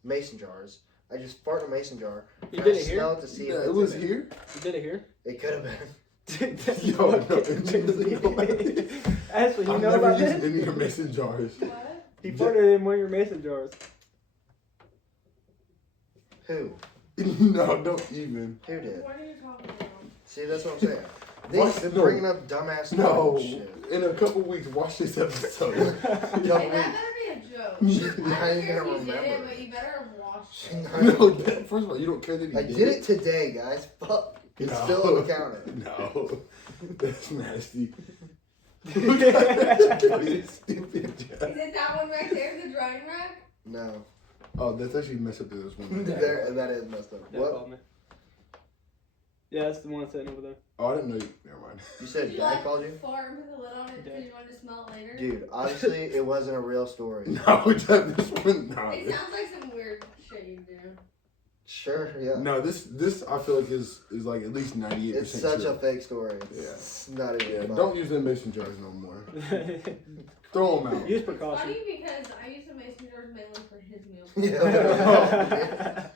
mason jars. I just fart in a mason jar. You and did I it here? smell it to see if Yeah, it's it was in there. here. You did it here? It could have been. Yo, no. Ashley, you I've know never about used this? any of your mason jars. What? He farted in one of your mason jars. Who? No, don't even. Who did? What are you talking about? See, that's what I'm saying. What? These No. bringing up dumbass No. shit. In a couple weeks, watch this episode. Couple Hey, that weeks. better be a joke. I I ain't don't gonna care if you did remember. it, but you better watch it. No, first of all, you don't care that he I did it today, guys. Fuck. It's still counted. No, that's nasty. Look at that fucking stupid Jeff. Is it that one right there, the drying rack? No. Oh, that's actually messed up to this one. There, that is messed up. Dad What? called me. Yeah, that's the one sitting over there. Oh, I didn't know you. Never mind. You said Did you Dad like called you? fart and put the lid on it because you wanted to smell it later? Dude, honestly, it wasn't a real story. No, Jeff, this one, no. It sounds like some weird shit you do. Sure, yeah. No, this I feel like is like at least 98%. It's such true. a fake story. It's not even Yeah, funny. don't use them mason jars no more. Throw them out. Use It's precaution. funny because I use the mason jars mainly for his meals. Yeah.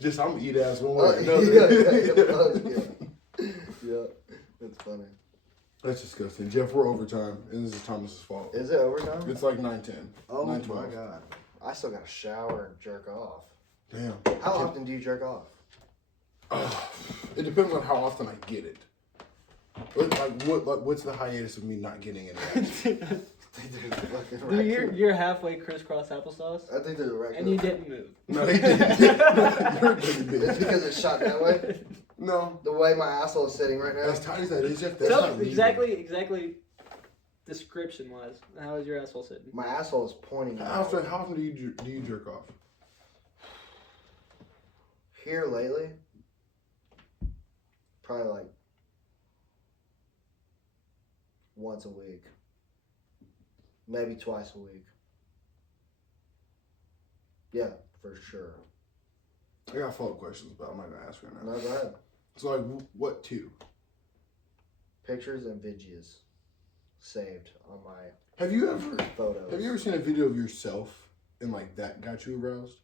Just I'm eat ass one Oh, way or yeah, another. yeah, that's funny. That's disgusting. Jeff, we're overtime, and this is Thomas's fault. Is it overtime? It's like 9:10. Oh my 9:12. god. I still gotta shower and jerk off. Damn. How often do you jerk off? It depends on how often I get it. What's the hiatus of me not getting it? Dude, you're halfway crisscross applesauce, I think there's a record. and you didn't move. No, he didn't. You're a dirty It's bitch. because it's shot that way. No, The way my asshole is sitting right now. as tight as that is, Jeff, that's So not legal. exactly. Description wise, how is your asshole sitting? My asshole is pointing How out. often do you jerk off? Here lately, probably like once a week, maybe twice a week. Yeah, for sure. I got follow-up questions, but I'm not gonna ask right now. No, go ahead. So like, what two? Pictures and videos saved on my Have you ever photos. seen a video of yourself and like that got you aroused?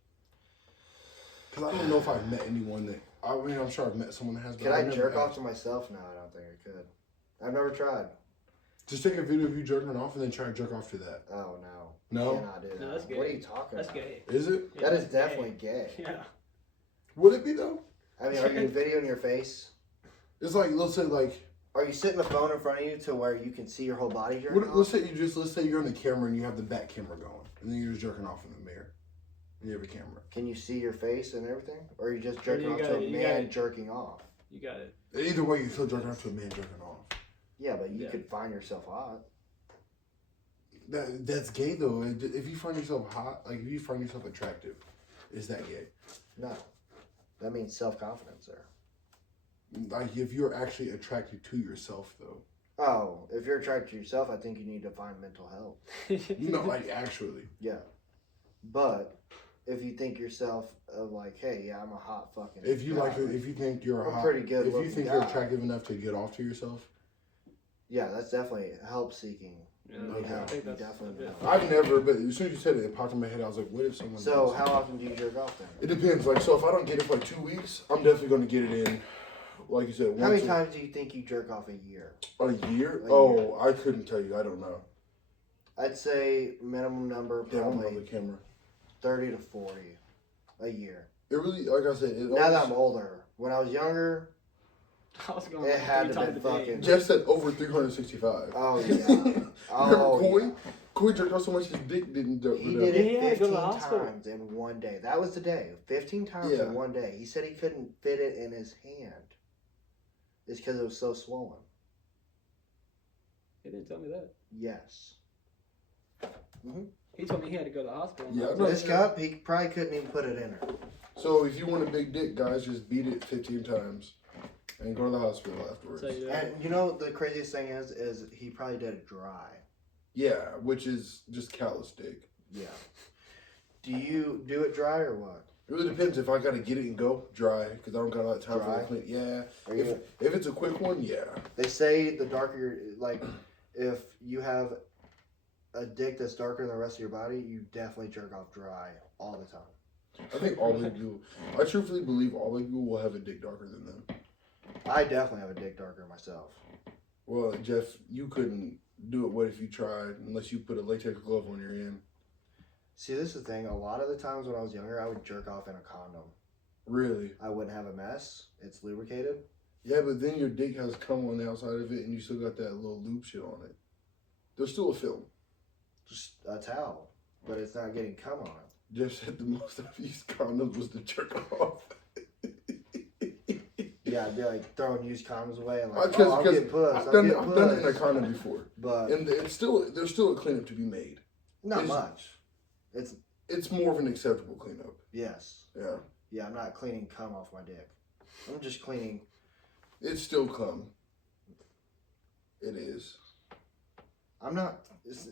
Because I don't know if I've met anyone that. I mean, I'm sure I've met someone that has. but Could I've I never jerk off asked. to myself? No, I don't think I could. I've never tried. Just take a video of you jerking off and then try to jerk off to that. Oh no. No, Cannot do that. No, that's gay. What are you talking That's about? gay. is it? That Yeah, is definitely gay. Yeah. Would it be though? I mean, are you videoing your face? It's like let's say like Are you sitting the phone in front of you to where you can see your whole body jerking let's off? say let's say you're on the camera and you have the back camera going and then you're just jerking off in the mirror and you have a camera. Can you see your face and everything? Or are you just Or jerking you off to gotta- a you man gotta- jerking off? You got it. Either way, you're still jerking off to a man jerking off. Yeah, but you Yeah. could find yourself hot. That's gay though. If you find yourself hot, like if you find yourself attractive, is that gay? No, that means self-confidence there. Like if you're actually attracted to yourself though. Oh, if you're attracted to yourself, I think you need to find mental health. No, like actually. Yeah, but if you think yourself of like, hey, yeah, I'm a hot fucking. If you guy, if you think you're I'm hot, pretty good if you looking think you're guy. attractive enough to get off to yourself. Yeah, that's definitely help seeking. Yeah, You need okay. help. I think You that's definitely a need bit- help. I've never, but as soon as you said it, it popped in my head. I was like, what if someone? So, does? how often do you jerk off then? It depends. Like, so if I don't get it for like 2 weeks, I'm definitely going to get it in. Like you said, How many once times do you think you jerk off a year? a year. A Oh, year. I couldn't tell you. I don't know. I'd say minimum number Damn, I'm on probably the camera. 30 to 40 a year. It really, like I said, it Now that I'm always, older, when I was younger, I was going It like had 3 to times be a day. fucking- Jeff said over 365. oh yeah, Remember oh Corey? yeah. Corey jerked off so much his dick didn't do He it. did Yeah, it he had to go to 15 the hospital. times in one day. That was the day. 15 times Yeah. in one day. He said he couldn't fit it in his hand. It's because it was so swollen. He didn't tell me that. Yes. He told me he had to go to the hospital. Yeah, And no, This cup, he probably couldn't even put it in her. So if you want a big dick, guys, just beat it 15 times and go to the hospital afterwards. Tell you that. And you know the craziest thing is he probably did it dry. Yeah, which is just callous dick. Yeah. Do you do it dry or what? It really depends if I gotta get it and go dry because I don't got a lot of time Dry? for the clean. Yeah, Are if you, it's a quick one, yeah. they say the darker your, like, if you have a dick that's darker than the rest of your body, you definitely jerk off dry all the time. I think all black people. I truthfully believe all black people will have a dick darker than them. I definitely have a dick darker than myself. Well, Jeff, you couldn't do it. What if you tried? Unless you put a latex glove on your hand. See, this is the thing. A lot of the times when I was younger, I would jerk off in a condom. Really? I wouldn't have a mess. It's lubricated. Yeah, but then your dick has cum on the outside of it, and you still got that little lube shit on it. There's still a film. Just a towel. But it's not getting cum on it. Jeff said the most I've used condoms was to jerk off. Yeah, I'd be like throwing used condoms away and like, I'll Because get puss. I've I'll done get it in a puss. condom before, But and it's still there's still a cleanup to be made. not it's- much. It's, It's more of an acceptable cleanup. yes. Yeah, Yeah, I'm not cleaning cum off my dick. I'm just cleaning. it's still cum. It is. I'm not.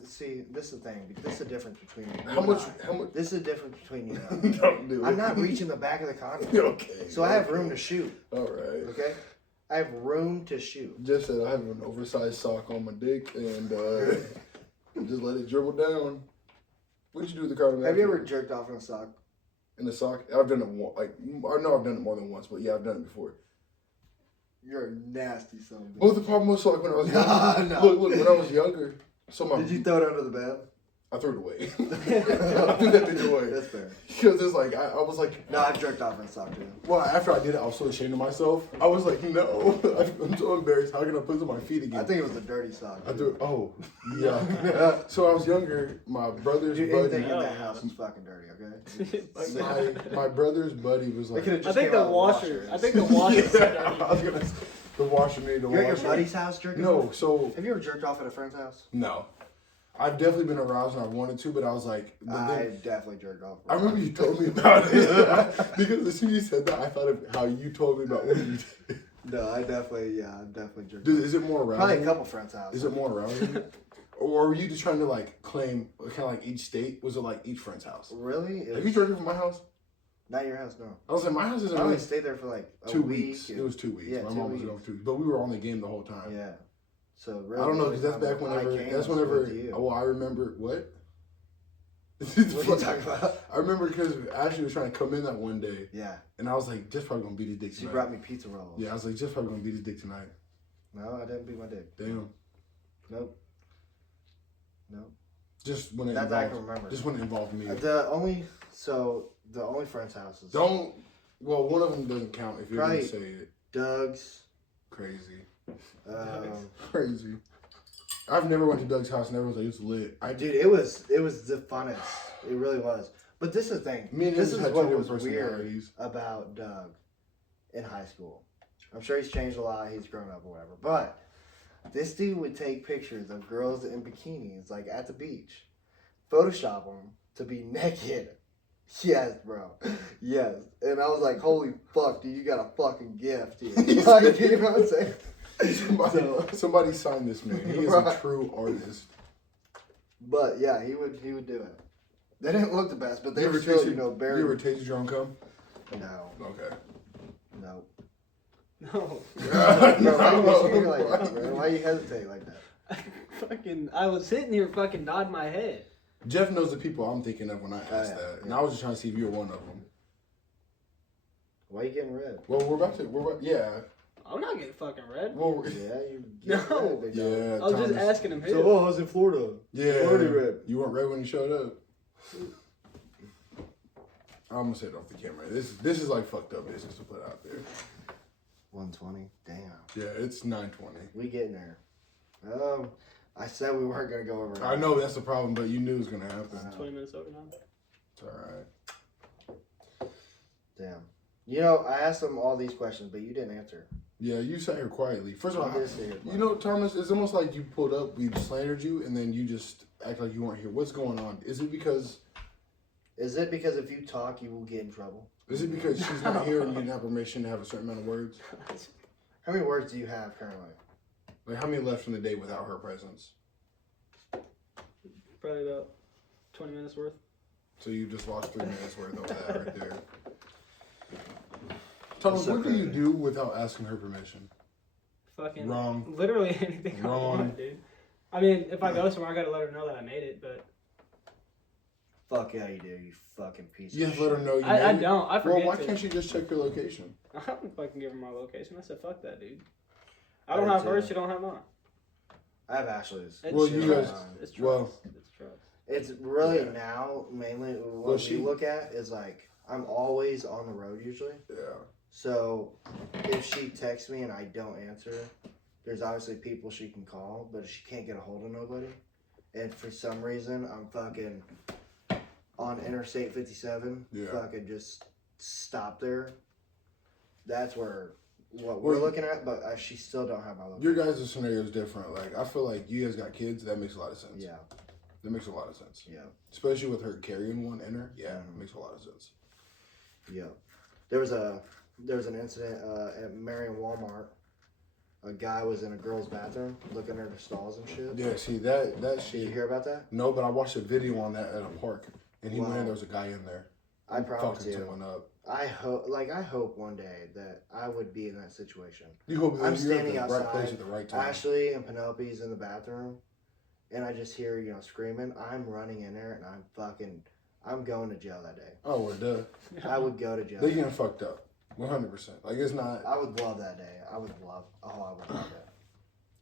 See, this is the thing. This is the difference between you How and much? I. How much? This is the difference between you and I. Don't do it. I'm not reaching the back of the condom. Okay. So I have room to shoot. All right. Okay? I have room to shoot. Just said I have an oversized sock on my dick and just let it dribble down. What'd you do with the condom? Have you after? ever jerked off in a sock? In the sock? I've done it I know I've done it more than once, but yeah, I've done it before. You're a nasty son of a bitch. But the problem was, so like when I was younger, No. look, when I was younger, so my Did you throw it under the bed? I threw it away. I threw that thing away That's fair. because it's like I was like, No, I've jerked off in a sock too. well, after I did it, I was so ashamed of myself. I was like, no, I'm so embarrassed. How can I put it on my feet again? I think it was a dirty sock. I threw. Oh, yeah. So I was younger. My brother's Dude, buddy. anything in that Oh. house is fucking dirty, okay? My brother's buddy was They like, could've I just think came the out of washer. I washers. think the washer. yeah, I was gonna say, the washer needed to You're at wash. your buddy's house jerking No, off? so Have you ever jerked off at a friend's house? no. I've definitely been aroused and I wanted to, but I was like, but I then, definitely jerked off. I remember you told me about it because as soon as you said that, I thought of how you told me about when you did. No, I've definitely jerked Dude, off. is it more arousing? Probably a couple friends' houses. Is it more arousing? Or were you just trying to like claim kind of like each state? Was it like each friend's house? Really? It Have you was- jerked from my house? Not your house, no. I was like, my house isn't I only really stayed there for like a 2 week. weeks. and- It was 2 weeks. Yeah, my 2 mom was weeks. over 2 weeks, but we were on the game the whole time. Yeah. So really, I don't know the because that's only back time whenever. I came That's was whenever. with you. Well, I remember what. What are you talking about? I remember because Ashley was trying to come in that one day, Yeah. and I was like, "Just probably gonna beat his dick She tonight." brought me pizza rolls. Yeah, I was like, "Just probably gonna beat his dick tonight." No, I didn't beat my dick. Damn. Nope. Nope. Just when it That I can involved. remember. Just when it involved me. The only friends' houses. Don't. Well, one of them doesn't count if you're Right. gonna say it. Doug's. Crazy. Um, Crazy. I've never went to Doug's house and everyone's like, "It's lit." dude, it was the funnest. It really was. But this is the thing. Me and this him is had two what different was weird personalities. about Doug in high school. I'm sure he's changed a lot. He's grown up or whatever. But This dude would take pictures of girls in bikinis, like at the beach, Photoshop them to be naked. Yes, bro. Yes. And I was like, holy fuck, dude, you got a fucking gift, dude. Like, you know what I'm saying? Somebody signed this man. He is a true artist. But yeah, he would do it. They didn't look the best, but they You were ever still, tasted- very. You ever tasted your own cum? No. Okay. No. No. Bro, why you scared like that, bro? Why you hesitate like that? I was sitting here fucking nodding my head. Jeff knows the people I'm thinking of when I asked yeah, that, and yeah. I was just trying to see if you were one of them. Why you getting red? Well, yeah. I'm not getting fucking red. Well, Yeah, you No. red, big dog. yeah. I was just Thomas- asking him who. So, how's in Florida? Yeah. Florida red. You weren't red when you showed up. I'm gonna say it off the camera. This is like fucked up business to put out there. 120. Damn. Yeah, it's 9:20. We getting there. I said we weren't gonna go over. I know that's the problem, but you knew it was gonna happen. I know. 20 minutes over now. It's all right. Damn. You know, I asked them all these questions, but you didn't answer. Yeah, you sat here quietly. First of all, I did sit here you know, Thomas, it's almost like you pulled up, we slandered you, and then you just act like you weren't here. What's going on? Is it because if you talk, you will get in trouble? she's not here and you didn't have permission to have a certain amount of words? How many words do you have currently? Like, how many left from the day without her presence? Probably about 20 minutes worth. So you just lost 3 minutes worth of that right there. Thomas, That's so what do you crazy. do without asking her permission? Fucking Wrong. Literally anything I Wrong. want, dude. I mean, if I go somewhere, I gotta let her know that I made it, but Fuck yeah, you do, you fucking piece You of have shit. to let her know you I made it. don't. I Well, forget why to. can't she just check your location? I don't fucking give her my location. I said, fuck that, dude. I I don't did have too. hers, she don't have mine. I have Ashley's. It's, Well, you guys- It's trust. well- It's trust. It's really Yeah. now mainly what Well, we she- look at is like I'm always on the road usually. Yeah. So if she texts me and I don't answer, there's obviously people she can call, but she can't get a hold of nobody. And for some reason, I'm fucking on Interstate 57. Yeah. Fucking just stop there. That's where what we're Well, looking at, but she still don't have my location. Your guys' scenario is different. Like, I feel like you guys got kids. That makes a lot of sense. Yeah, That makes a lot of sense. yeah, Especially with her carrying one in her. Yeah, it makes a lot of sense. yeah. There was an incident at Marion Walmart. A guy was in a girl's bathroom looking at her stalls and shit. Yeah, see, that Did shit. you hear about that? No, but I watched a video on that at a park. And he went Wow. in, there was a guy in there. I promise fucking you. someone up. I hope one day that I would be in that situation. You hope that I'm you're standing at the right place outside. at the right time. Ashley and Penelope's in the bathroom, and I just hear screaming. I'm running in there, and I'm going to jail that day. Oh, well, duh. I would go to jail. They getting fucked up. 100%. Like, it's not. I would love that day. I would love that.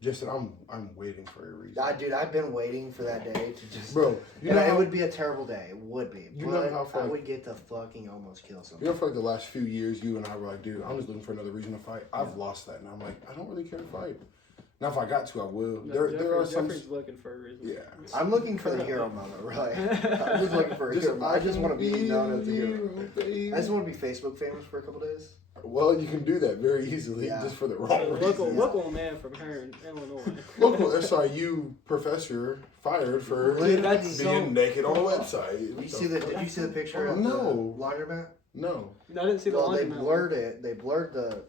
Just that I'm waiting for a reason. Dude, I've been waiting for that day to just. Bro, you And know it how, would be a terrible day. It would be. You but know how far- I would get to fucking almost kill you someone. know, for like the last few years, you and I were like, dude, I'm just looking for another reason to fight. I've lost that, and I'm like, I don't really care to fight. Now, if I got to, I will. No, There are some. Jeffrey's looking for a reason. Yeah. I'm looking for the hero moment, really. I'm just looking for a hero moment. I just want to be known as a hero. I just want to be Facebook famous for a couple days. Well, you can do that very easily, Yeah. just for the So, wrong reason. local man from here in Illinois. Local SIU professor fired for Dude, that's being so- naked on a website. Did you see the picture of No. the laundromat? No. I didn't see the Well, they laundromat. blurred it. They blurred the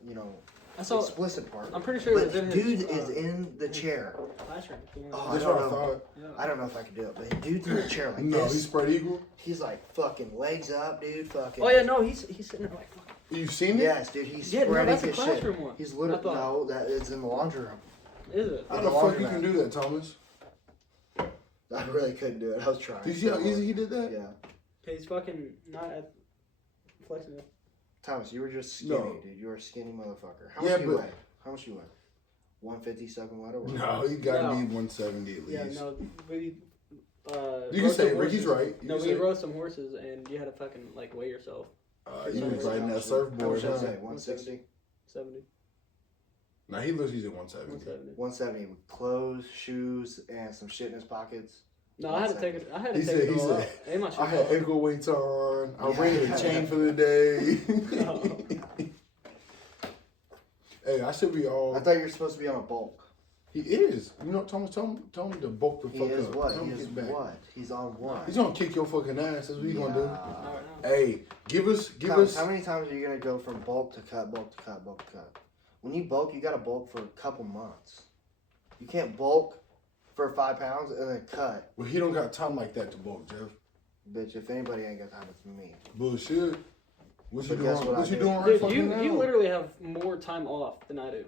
I saw. explicit part. I'm pretty sure it But was in dude his. is in the chair. Classroom. Oh, That's I don't what I know. thought. Yeah. I don't know if I could do it, but the dude's in the chair like No, this. he's spread eagle. He's like fucking legs up, dude. Fucking. Oh yeah, no, he's sitting there like. You seen it? Yes, dude. He's Yeah, no, spreading that's the his shit. classroom one. He's I literally thought. no. That is in the laundry room. Is it? How In the the fuck you laundromat. can do that, Thomas? I really couldn't do it. I was trying. Do you see how easy he did that? Yeah. He's fucking not at flexing it. Thomas, you were just skinny, No. dude. You were a skinny motherfucker. How Yeah, much do you but- weigh? How much do you weigh? 150 second wet or No, he got to No. be 170 at Yeah, least. no, we. You can rode say some Ricky's horses. right. You No, can we say- rode some horses, and you had to fucking like weigh yourself. You was riding that How surfboard, much did I huh? say? 160? 70. Nah, he looks he's at 170. 170. 170 with clothes, shoes, and some shit in his pockets. No, I had to take it. I had to He take said- it he all said, out. And my shoes I had off. ankle weights on. I'm Yeah. bringing a chain for the day. No. Hey, I should be all. I thought you were supposed to be on a bulk. He is. You know, Thomas, tell him to bulk the He fuck is up. what? Tell him He to is get back. what? He's on what? He's gonna kick your fucking ass. That's what he's gonna do. All right, now. Hey, give us. How many times are you gonna go from bulk to cut, bulk to cut, bulk to cut? When you bulk, you gotta bulk for a couple months. You can't bulk for 5 pounds and then cut. Well, he don't got time like that to bulk, Jeff. Bitch, if anybody ain't got time, it's me. Bullshit. What you But guess doing? what What I you do? doing right Dude, fucking now? you literally have more time off than I do.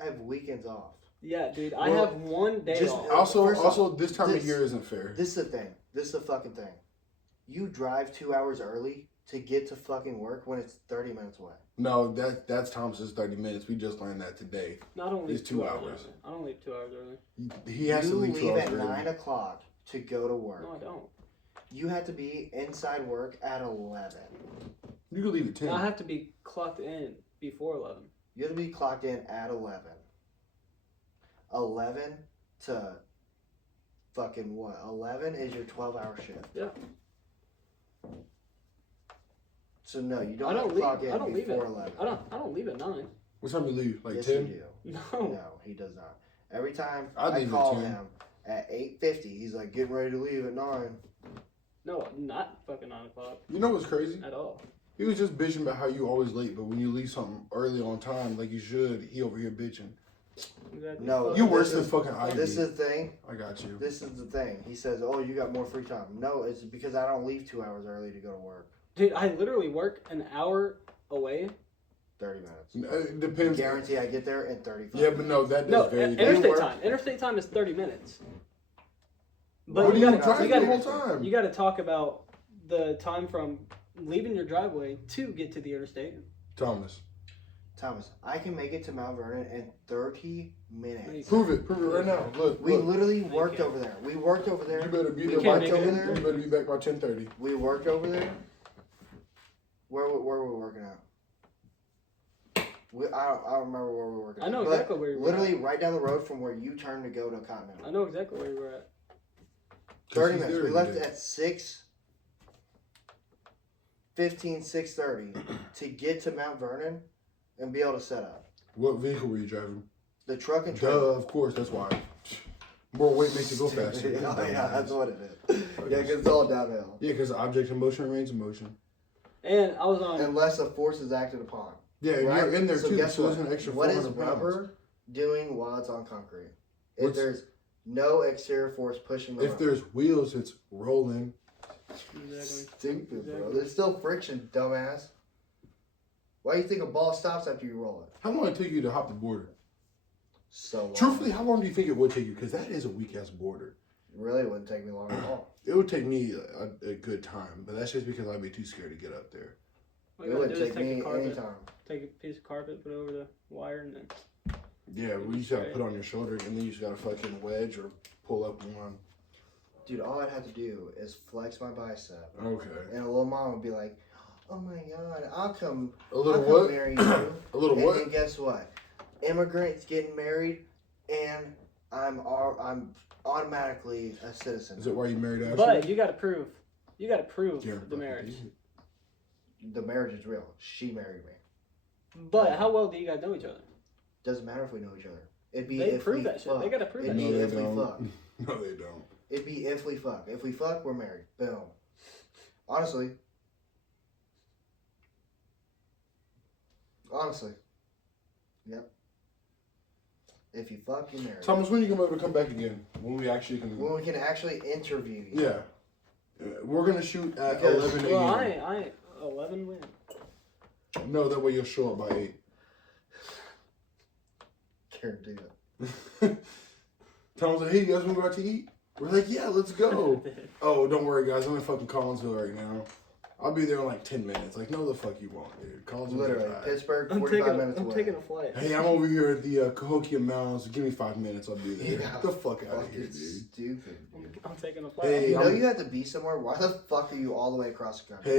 I have weekends off. Yeah, dude, I Well, have 1 day just- off. Also, First off, this time of this- year isn't fair. This is the thing. This is the fucking thing. You drive 2 hours early to get to fucking work when it's 30 minutes away. No, that's Thomas's 30 minutes. We just learned that today. No, I don't leave It's 2 hours. early. I don't leave 2 hours early. He has to leave 2 hours at early. 9 o'clock to go to work. No, I don't. You have to be inside work at 11. You can leave at 10. I have to be clocked in before 11. You have to be clocked in at 11. 11 to fucking what? 11 is your 12-hour shift. Yeah. So no, you don't I have don't to leave. clock in I don't leave before it. 11. I don't leave at 9. What time you leave? Like Yes, 10? you do. No. No, he does not. Every time I'd I leave at call 10. him at 8:50, he's like getting ready to leave at 9. No, not fucking 9 o'clock You know what's crazy? at all. He was just bitching about how you always late, but when you leave something early on time, like you should, he over here bitching. Exactly. No, You this worse than is- fucking I This do. is the thing. I got you. This is the thing. He says, "Oh, you got more free time." No, it's because I don't leave 2 hours early to go to work. Dude, I literally work an hour away. 30 minutes. It depends. Guarantee I get there in 35. Yeah, but no, that No, is very interstate work- time. Interstate time is 30 minutes. What But are you you gotta, driving you the gotta, whole time? you gotta talk about the time from leaving your driveway to get to the interstate. Thomas, Thomas, I can make it to Mount Vernon in 30 minutes. prove it right now. Look, We look. literally you worked can't. over there. We worked over there. You better be You there can't by make it 10. in there? You better be back by 10:30. We worked over there. Where were we working at? I don't remember where we were working. I know But exactly where you were. Literally right down the road from where you turned to go to Continental. I know exactly where you were at. 30 He's minutes. there We left every day. at 6:30 to get to Mount Vernon and be able to set up. What vehicle were you driving? The truck and Duh, trailer. of course, that's why. More weight makes it go faster. Oh, yeah, that's what it is. Yeah, because it's all downhill. Yeah, because object in motion remains in motion. And I was on. Unless a force is acted upon. Yeah, and Right? you're in there So too, guess so what? there's an extra What is 400 pounds. rubber doing while it's on concrete? If What's- there's no exterior force pushing the If rubber. there's wheels, it's rolling. Exactly. Stupid, bro. Exactly. There's still friction, dumbass. Why do you think a ball stops after you roll it? How long did it take you to hop the border? So long. Truthfully, how long do you think it would take you? Because that is a weak ass border. Really wouldn't take me long at all. It would take me a good time, but that's just because I'd be too scared to get up there. All It you gotta would do is take take me the carpet, anytime. take a piece of carpet, put it over the wire, and then. Yeah, we just gotta put on your shoulder, and then you just gotta fucking wedge or pull up one. Dude, all I'd have to do is flex my bicep. Okay. And a little mom would be like, "Oh my god, I'll come A little I'll come what? marry you." A little and what? then guess what? Immigrants getting married, and I'm automatically a citizen. Is it why you married Ashley? But you gotta prove Yeah, the fucking marriage. idiot. The marriage is real. She married me. But how well do you guys know each other? Doesn't matter if we know each other. It'd be They if prove we that shit. fuck. They gotta prove It'd that be No, shit. they if we don't. fuck. No, they don't. It'd be if we fuck. If we fuck, we're married. Boom. Honestly. Yep. If you fuck, you're married. Thomas, when are you gonna be able to come back again? When we actually can. When we can actually interview you. Yeah. We're gonna shoot at Because- 11 a.m. Well, I 11 win. No, that way you'll show up by 8. Guarantee it. Tom's like, hey, you guys wanna go out to eat? We're like, yeah, let's go. Oh, don't worry, guys. I'm in fucking Collinsville right now. I'll be there in like 10 minutes. Like, no, the fuck you won't, dude. Collinsville's Literally. a drive. Pittsburgh, I'm 45 taking, minutes I'm away. taking a flight. Hey, I'm over here at the Cahokia Mounds. Give me 5 minutes. I'll be there. Yeah. Get the fuck out of Fucking here, dude. stupid, dude. I'm taking a flight. Hey, You know I'm- you have to be somewhere. Why the fuck are you all the way across the country?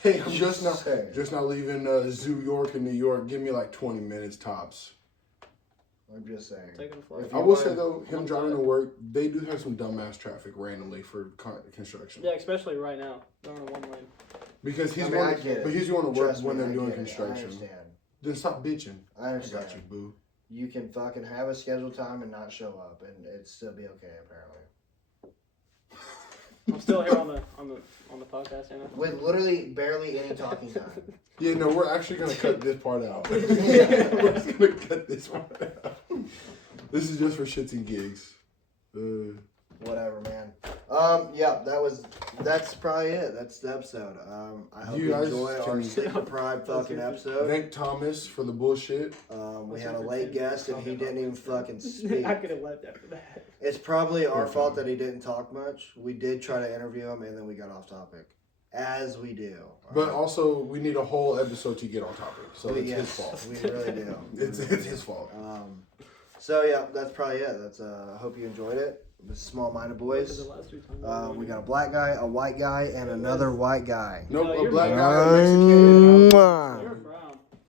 Hey, I'm just now Saying. leaving Zoo York and New York. Give me like 20 minutes tops. I'm just saying. Taking a flight. If I you will wanna- say though, him driving to work, they do have some dumbass traffic randomly for construction. Yeah, especially right now. They're on a one lane. Because he's I mean, I going, get it. but he's going to work Trust when me, they're I doing get it. I construction. understand. Then stop bitching. I I understand. got you, boo. you can fucking have a scheduled time and not show up, and it'd still be okay apparently. I'm still here on the podcast, you know. With literally barely any talking time. Yeah, no, we're actually gonna cut this part out. We're just gonna cut this part out. This is just for shits and gigs. Whatever, man. Yeah, that's probably it. That's the episode. I hope You you guys enjoy our can- sleep deprived fucking episode. Thank Thomas for the bullshit. We had a late guest and he didn't even fucking speak. I could have left after that. It's probably our fault that he didn't talk much. We did try to interview him and then we got off topic, as we do. But also, we need a whole episode to get on topic, so it's his Yes, fault. We really do. It's his fault. So yeah, that's probably it. That's I hope you enjoyed it. The small-minded boys. We got a black guy, a white guy, and another white guy. Nope, No, a you're black right. guy, a Mexican. Mwah. You're right.